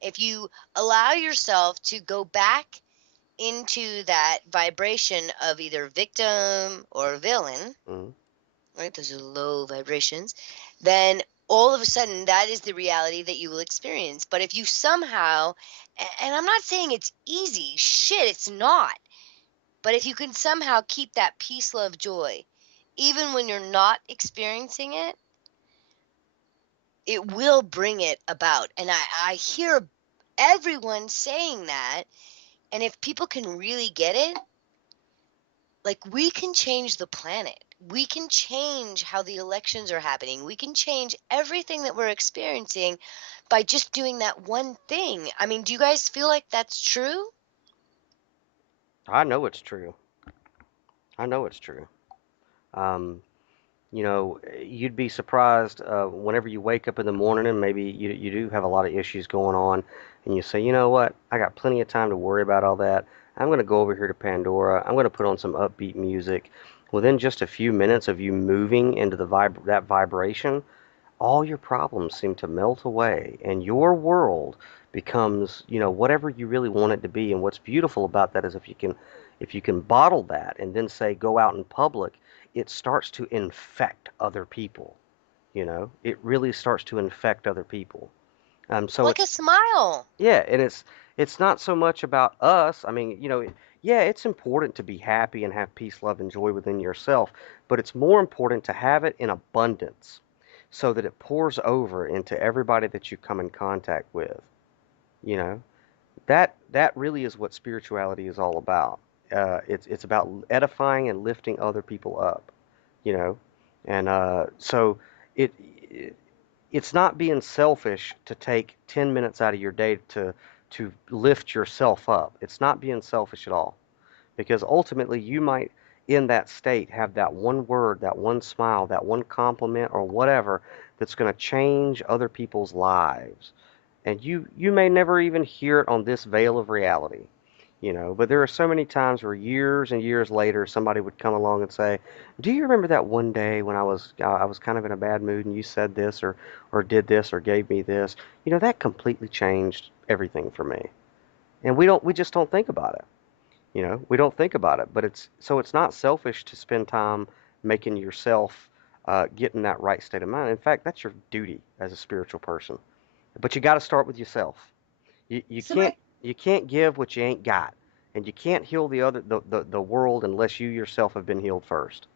if you allow yourself to go back into that vibration of either victim or villain, Mm-hmm. right? Those are low vibrations. Then all of a sudden, that is the reality that you will experience. But if you somehow, and I'm not saying it's easy, shit, it's not. But if you can somehow keep that peace, love, joy, even when you're not experiencing it, it will bring it about. And I hear everyone saying that. And if people can really get it, like, we can change the planet. We can change how the elections are happening. We can change everything that we're experiencing by just doing that one thing. I mean, do you guys feel like that's true? I know it's true. I know it's true. Um, you'd be surprised whenever you wake up in the morning and maybe you do have a lot of issues going on, and you say, you know what, I got plenty of time to worry about all that. I'm going to go over here to Pandora. I'm going to put on some upbeat music. Within just a few minutes of you moving into that vibration, all your problems seem to melt away, and your world becomes, whatever you really want it to be. And what's beautiful about that is if you can bottle that and then say go out in public, it starts to infect other people. It really starts to infect other people. So Like a it's smile. Yeah, and it's not so much about us. I mean, yeah, it's important to be happy and have peace, love, and joy within yourself, but it's more important to have it in abundance so that it pours over into everybody that you come in contact with. You know, that really is what spirituality is all about. It's about edifying and lifting other people up. You know, and so it, it it's not being selfish to take 10 minutes out of your day to lift yourself up. It's not being selfish at all, because ultimately you might in that state have that one word, that one smile, that one compliment or whatever that's going to change other people's lives. And you may never even hear it on this veil of reality. But there are so many times where years and years later somebody would come along and say, "Do you remember that one day when I was kind of in a bad mood and you said this or did this or gave me this?" That completely changed everything for me. And we just don't think about it. We don't think about it, but it's not selfish to spend time making yourself get in that right state of mind. In fact, that's your duty as a spiritual person. But you got to start with yourself. You So can't my you can't give what you ain't got, and you can't heal the world unless you yourself have been healed first.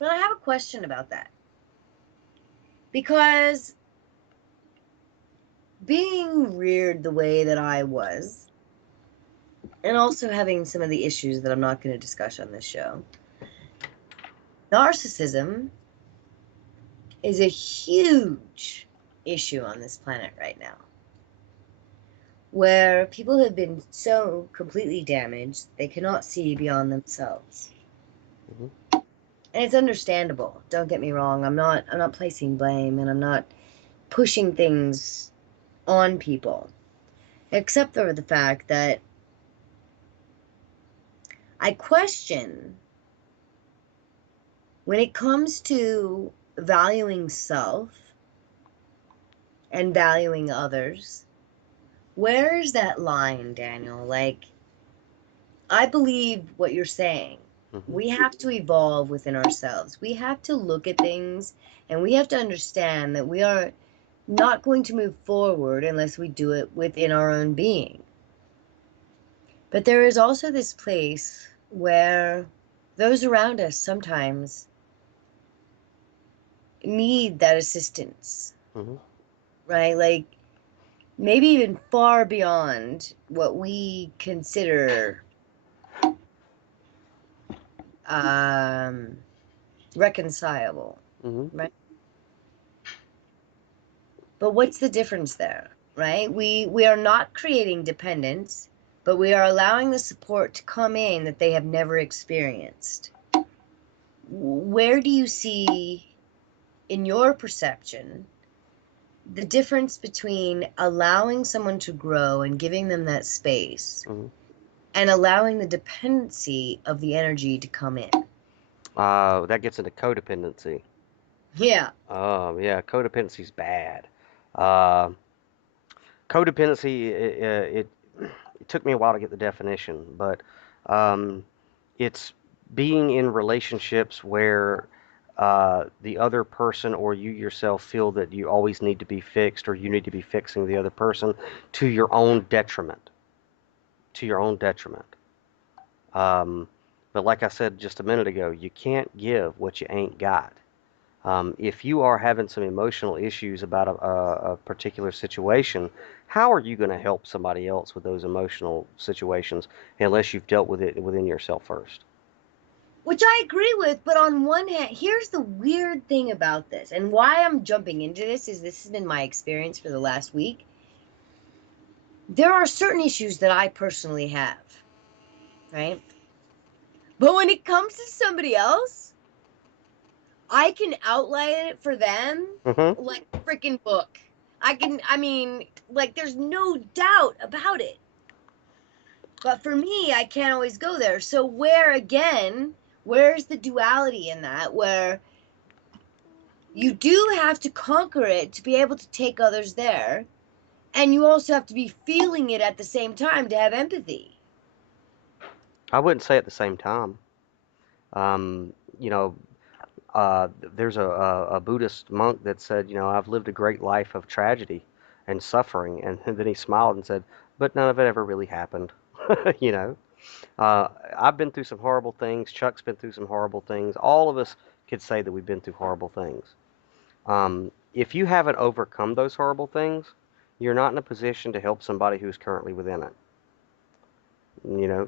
But I have a question about that. Because being reared the way that I was, and also having some of the issues that I'm not going to discuss on this show, narcissism is a huge issue on this planet right now, where people have been so completely damaged they cannot see beyond themselves. Hmm. And it's understandable. Don't get me wrong. I'm not placing blame, and I'm not pushing things on people, except for the fact that I question, when it comes to valuing self and valuing others, where's that line, Daniel? Like, I believe what you're saying. Hmm. We have to evolve within ourselves. We have to look at things, and we have to understand that we are not going to move forward unless we do it within our own being. But there is also this place where those around us sometimes need that assistance, Hmm. right? Like, maybe even far beyond what we consider um, reconcilable, Hmm. right? But what's the difference there, right? We are not creating dependence, but we are allowing the support to come in that they have never experienced. where do you see, in your perception, the difference between allowing someone to grow and giving them that space and allowing the dependency of the energy to come in? That gets into codependency. Yeah. Yeah, codependency's bad. Uh, Codependency, it took me a while to get the definition, but um, it's being in relationships where the other person or you yourself feel that you always need to be fixed or you need to be fixing the other person to your own detriment. To your own detriment. Um, but like I said just a minute ago, you can't give what you ain't got. If you are having some emotional issues about a particular situation, how are you going to help somebody else with those emotional situations unless you've dealt with it within yourself first? Which I agree with, but on one hand, here's the weird thing about this, and why I'm jumping into this is this has been my experience for the last week. There are certain issues that I personally have, right? But when it comes to somebody else, I can outline it for them Mm-hmm. like a freaking book. I mean, like, there's no doubt about it. But for me, I can't always go there. So where's the duality in that? Where you do have to conquer it to be able to take others there. And you also have to be feeling it at the same time to have empathy. I wouldn't say at the same time. Um, you know, there's a Buddhist monk that said, I've lived a great life of tragedy and suffering, and then he smiled and said, but none of it ever really happened. you know. I've been through some horrible things. Chuck's been through some horrible things. All of us could say that we've been through horrible things. If you haven't overcome those horrible things, you're not in a position to help somebody who's currently within it.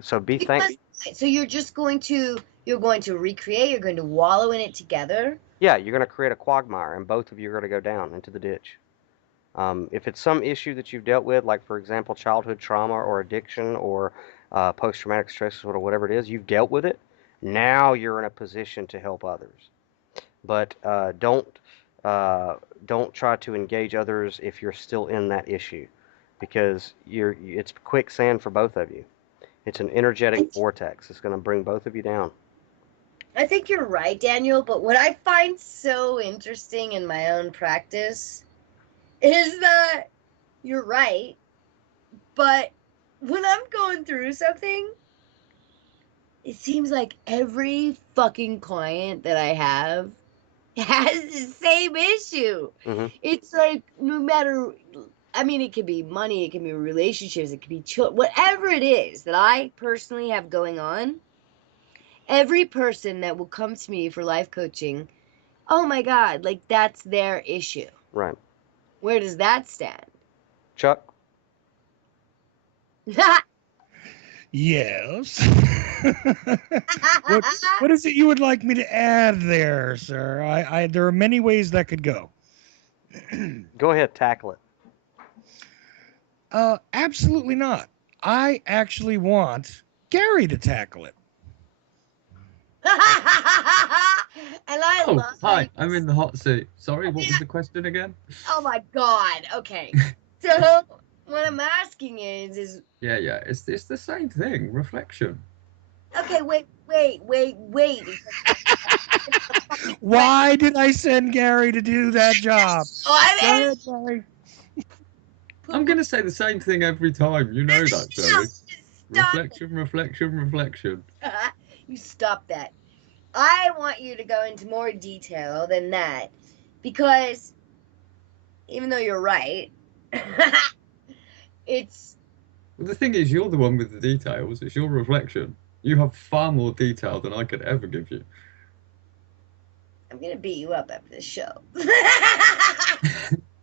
So be thankful. So you're going to recreate, you're going to wallow in it together. Yeah, you're going to create a quagmire, and both of you are going to go down into the ditch. If it's some issue that you've dealt with, like, for example, childhood trauma or addiction or post-traumatic stress disorder, whatever it is, you've dealt with it. Now you're in a position to help others. But don't try to engage others if you're still in that issue, because it's quicksand for both of you. It's an energetic vortex. It's going to bring both of you down. I think you're right, Daniel, but what I find so interesting in my own practice is that you're right, but when I'm going through something, it seems like every fucking client that I have has the same issue. Mm-hmm. It's like, no matter, I mean, it could be money, it can be relationships, it could be children, whatever it is that I personally have going on, every person that will come to me for life coaching, oh my God, like, that's their issue. Right. Where does that stand? Chuck? Yes. what is it you would like me to add there, sir? There are many ways that could go. Go ahead, tackle it. Absolutely not. I actually want Gary to tackle it. And I Oh, love hi, I'm in the hot seat. Sorry, what was the question again? Oh my God. Okay. So what I'm asking is Yeah, it's the same thing, reflection. okay, wait. Why did I send Gary to do that job? Go ahead, Gary. I'm going to say the same thing every time. You know that, Sherri. Reflection. You stop that. I want you to go into more detail than that, because even though you're right, it's... Well, the thing is, you're the one with the details. It's your reflection. You have far more detail than I could ever give you. I'm going to beat you up after this show.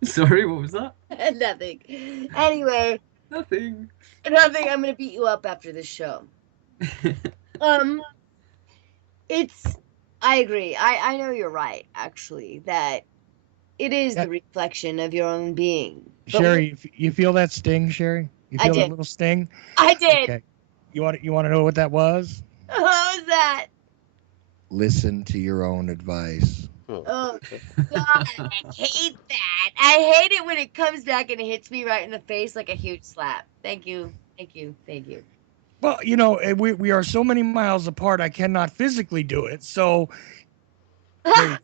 Sorry, what was that? Nothing. Anyway. Nothing. I'm going to beat you up after this show. I agree. I know you're right, actually, that it is the reflection of your own being. Sherri, you feel that sting, Sherri? You feel that little sting? I did. Okay. You want to know what that was? What was that? Listen to your own advice. Oh God, I hate that. I hate it when it comes back and it hits me right in the face like a huge slap. Thank you. Thank you. Thank you. Well, we are so many miles apart. I cannot physically do it. So there.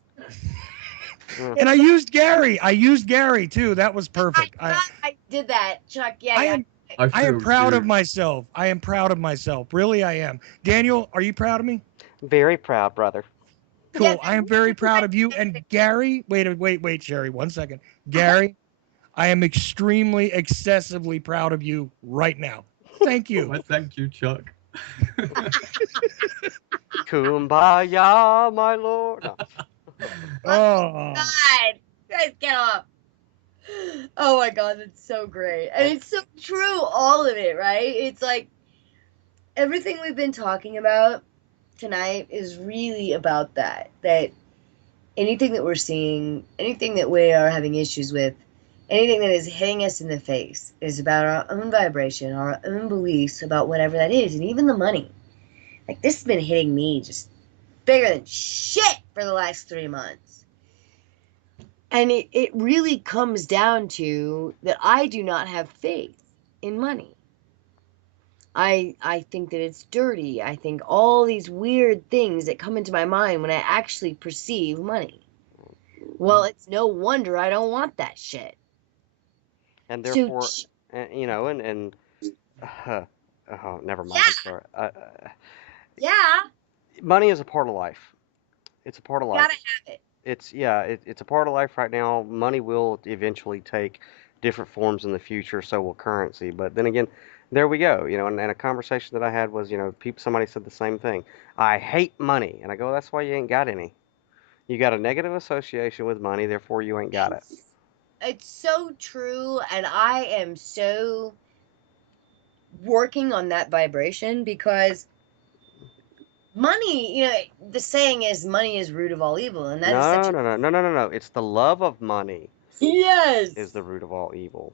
And I used Gary. I used Gary too. That was perfect. I did that, Chuck. Yeah, I yeah. am I I am feel proud of you. myself. I am proud of myself. Really, I am. Daniel, are you proud of me? Very proud, brother. Yeah, Cool. I am very proud of you. And Gary, wait, Sherry, 1 second. Gary, I am extremely, excessively proud of you right now. Thank you. Well, thank you, Chuck. Kumbaya, my lord. No. Oh, God, guys, get off. Oh my God, that's so great. And it's so true, all of it, right? It's like everything we've been talking about tonight is really about that. That anything that we're seeing, anything that we are having issues with, anything that is hitting us in the face is about our own vibration, our own beliefs about whatever that is, and even the money. Like, this has been hitting me just bigger than shit for the last 3 months. And it really comes down to that I do not have faith in money. I think that it's dirty. I think all these weird things that come into my mind when I actually perceive money. Well, it's no wonder I don't want that shit. And So, therefore, and uh, oh, never mind. I'm yeah, sorry. yeah, Money is a part of life. It's a part of life. gotta have it. It's a part of life right now. Money will eventually take different forms in the future, so will currency. But then again, there we go. And a conversation that I had was, somebody said the same thing. I hate money, and I go, that's why you ain't got any. You got a negative association with money, therefore you ain't got it. It's so true, and I am so working on that vibration because money, the saying is money is root of all evil, and that is such No, a no, no, no, no, no, no. It's the love of money is yes. the root of all evil.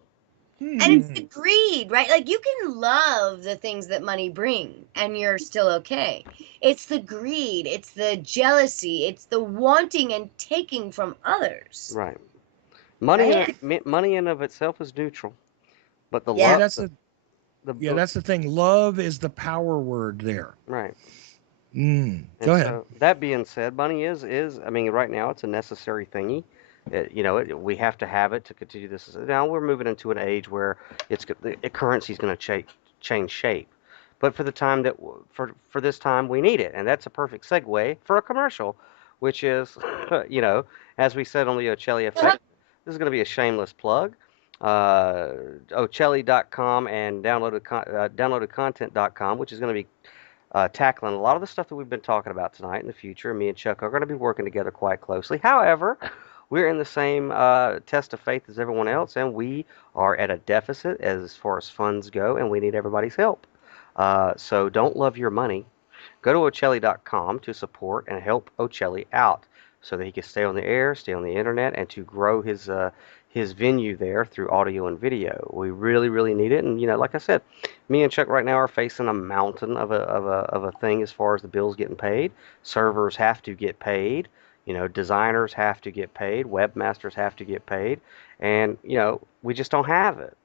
And it's the hmm. greed, right? Like you can love the things that money bring and you're still okay. It's the greed, it's the jealousy, it's the wanting and taking from others, Right. Money in right? money in of itself is neutral, but the Yeah, Yeah. love, that's the yeah, the that's the thing. Love is the power word there. right. Go And ahead. so that being said, money is I mean right now it's a necessary thingy. We have to have it to continue this. Now we're moving into an age where the currency is going to change shape. But for the time that for this time we need it, and that's a perfect segue for a commercial, which is you know as we said on the Ochelli effect. This is going to be a shameless plug. Uh, Ochelli.com and downloadedcontent.com, which is going to be tackling a lot of the stuff that we've been talking about tonight in the future. Me and Chuck are going to be working together quite closely. However, we're in the same test of faith as everyone else, and we are at a deficit as far as funds go, and we need everybody's help. So don't love your money. Go to Ochelli.com to support and help Ochelli out so that he can stay on the air, stay on the internet, and to grow his venue there through audio and video. We really, really need it. And like I said, me and Chuck right now are facing a mountain of a thing as far as the bills getting paid. Servers have to get paid. Designers have to get paid. Webmasters have to get paid. And we just don't have it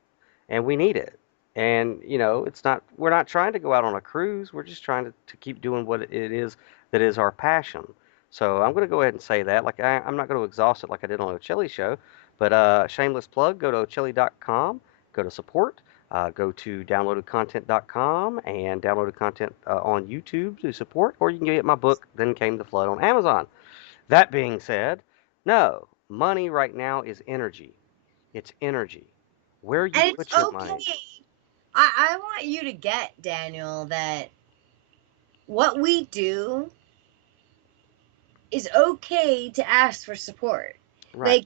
and we need it. And it's not we're not trying to go out on a cruise. We're just trying to keep doing what it is that is our passion. So I'm going to go ahead and say that. Like I'm not going to exhaust it like I did on Ochelli show, but shameless plug. Go to Ochelli.com. Go to support. Go to downloadedcontent.com and downloaded content on YouTube to support, or you can get my book, Then Came the Flood, on Amazon. That being said, no, money right now is energy. It's energy. Where you And it's put your okay. money. I want you to get, Daniel, that what we do is okay to ask for support. Right. Like,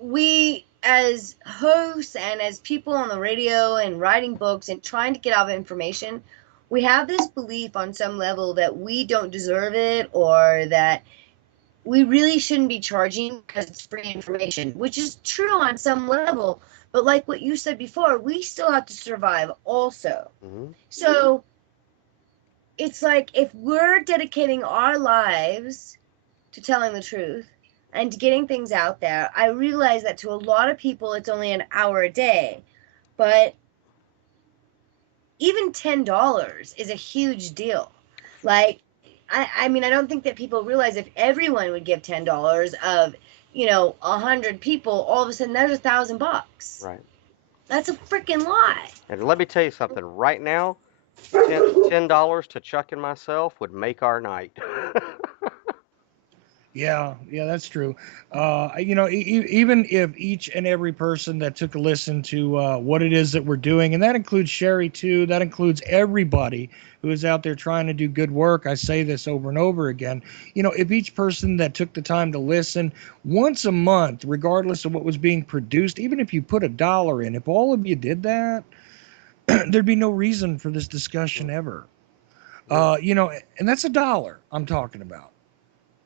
we as hosts and as people on the radio and writing books and trying to get out information, we have this belief on some level that we don't deserve it or that we really shouldn't be charging because it's free information, which is true on some level. But like what you said before, we still have to survive also. Hmm. So it's like if we're dedicating our lives to telling the truth and to getting things out there, I realize that to a lot of people it's only an hour a day, but even $10 is a huge deal. Like, I mean, I don't think that people realize if everyone would give $10 of, 100 people, all of a sudden there's $1,000. Right. That's a freaking lot. And let me tell you something. Right now, $10 to Chuck and myself would make our night. Yeah, that's true. Even if each and every person that took a listen to what it is that we're doing, and that includes Sherri too, that includes everybody who is out there trying to do good work. I say this over and over again. If each person that took the time to listen once a month, regardless of what was being produced, even if you put $1 in, if all of you did that, there'd be no reason for this discussion ever. And that's $1 I'm talking about.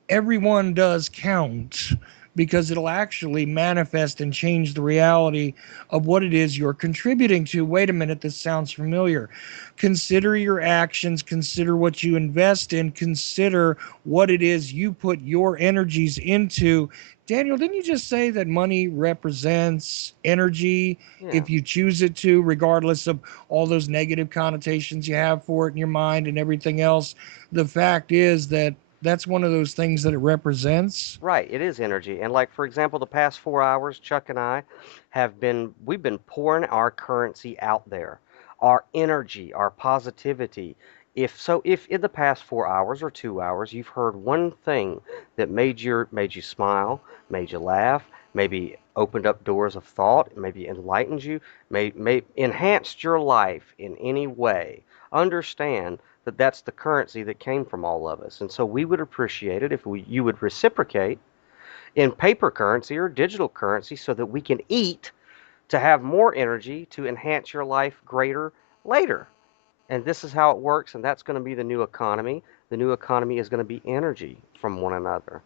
Everyone does count because it'll actually manifest and change the reality of what it is you're contributing to. Wait a minute, this sounds familiar. Consider your actions, consider what you invest in, consider what it is you put your energies into. Daniel, didn't you just say that money represents energy Yeah. if you choose it to, regardless of all those negative connotations you have for it in your mind and everything else? The fact is that that's one of those things that it represents. Right, it is energy. And like for example, the past 4 hours, Chuck and I we've been pouring our currency out there, our energy, our positivity. If in the past 4 hours or 2 hours you've heard one thing that made you smile, made you laugh, maybe opened up doors of thought, maybe enlightened you, may enhanced your life in any way, understand that that's the currency that came from all of us. And so we would appreciate it if you would reciprocate in paper currency or digital currency so that we can eat to have more energy to enhance your life greater later. And this is how it works, and that's going to be the new economy. The new economy is going to be energy from one another.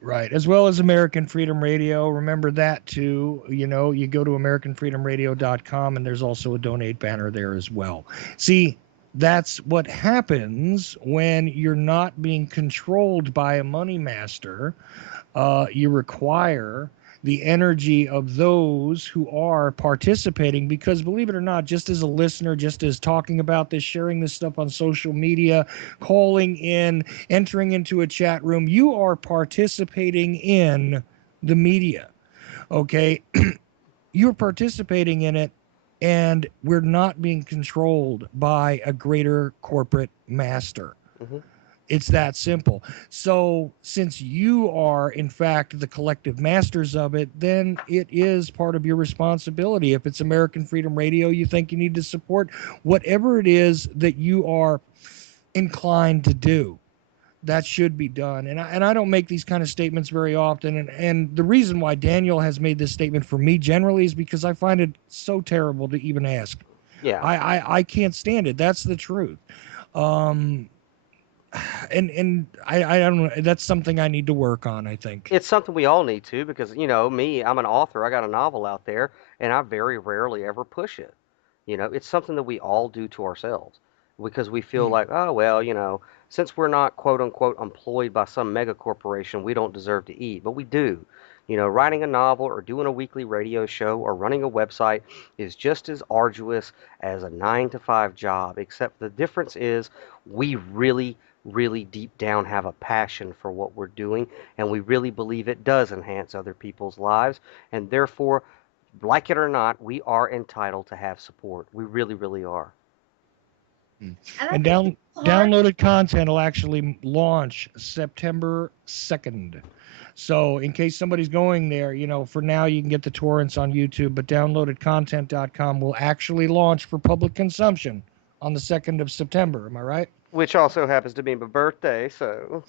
Right. As well as American Freedom Radio. Remember that too. You go to AmericanFreedomRadio.com and there's also a donate banner there as well. See, that's what happens when you're not being controlled by a money master. You require the energy of those who are participating, because believe it or not, just as a listener, just as talking about this, sharing this stuff on social media, calling in, entering into a chat room, you are participating in the media. Okay. You're participating in it, and we're not being controlled by a greater corporate master. Hmm. It's that simple. So, since you are, in fact, the collective masters of it, then it is part of your responsibility. If it's American Freedom Radio, you think you need to support whatever it is that you are inclined to do. That should be done. And I don't make these kind of statements very often. And the reason why Daniel has made this statement for me generally is because I find it so terrible to even ask. Yeah. I can't stand it. That's the truth. Um, and I don't know. That's something I need to work on, I think. It's something we all need to because, me, I'm an author. I got a novel out there, and I very rarely ever push it. It's something that we all do to ourselves because we feel like, oh, well, since we're not quote unquote employed by some mega corporation, we don't deserve to eat. But we do. Writing a novel or doing a weekly radio show or running a website is just as arduous as a 9 to 5 job, except the difference is we really, really deep down have a passion for what we're doing, and we really believe it does enhance other people's lives, and therefore, like it or not, we are entitled to have support. We really, really are. And downloaded content will actually launch September 2nd. So in case somebody's going there, for now you can get the torrents on YouTube, but downloadedcontent.com will actually launch for public consumption on the 2nd of September. Am I right? Which also happens to be my birthday, so.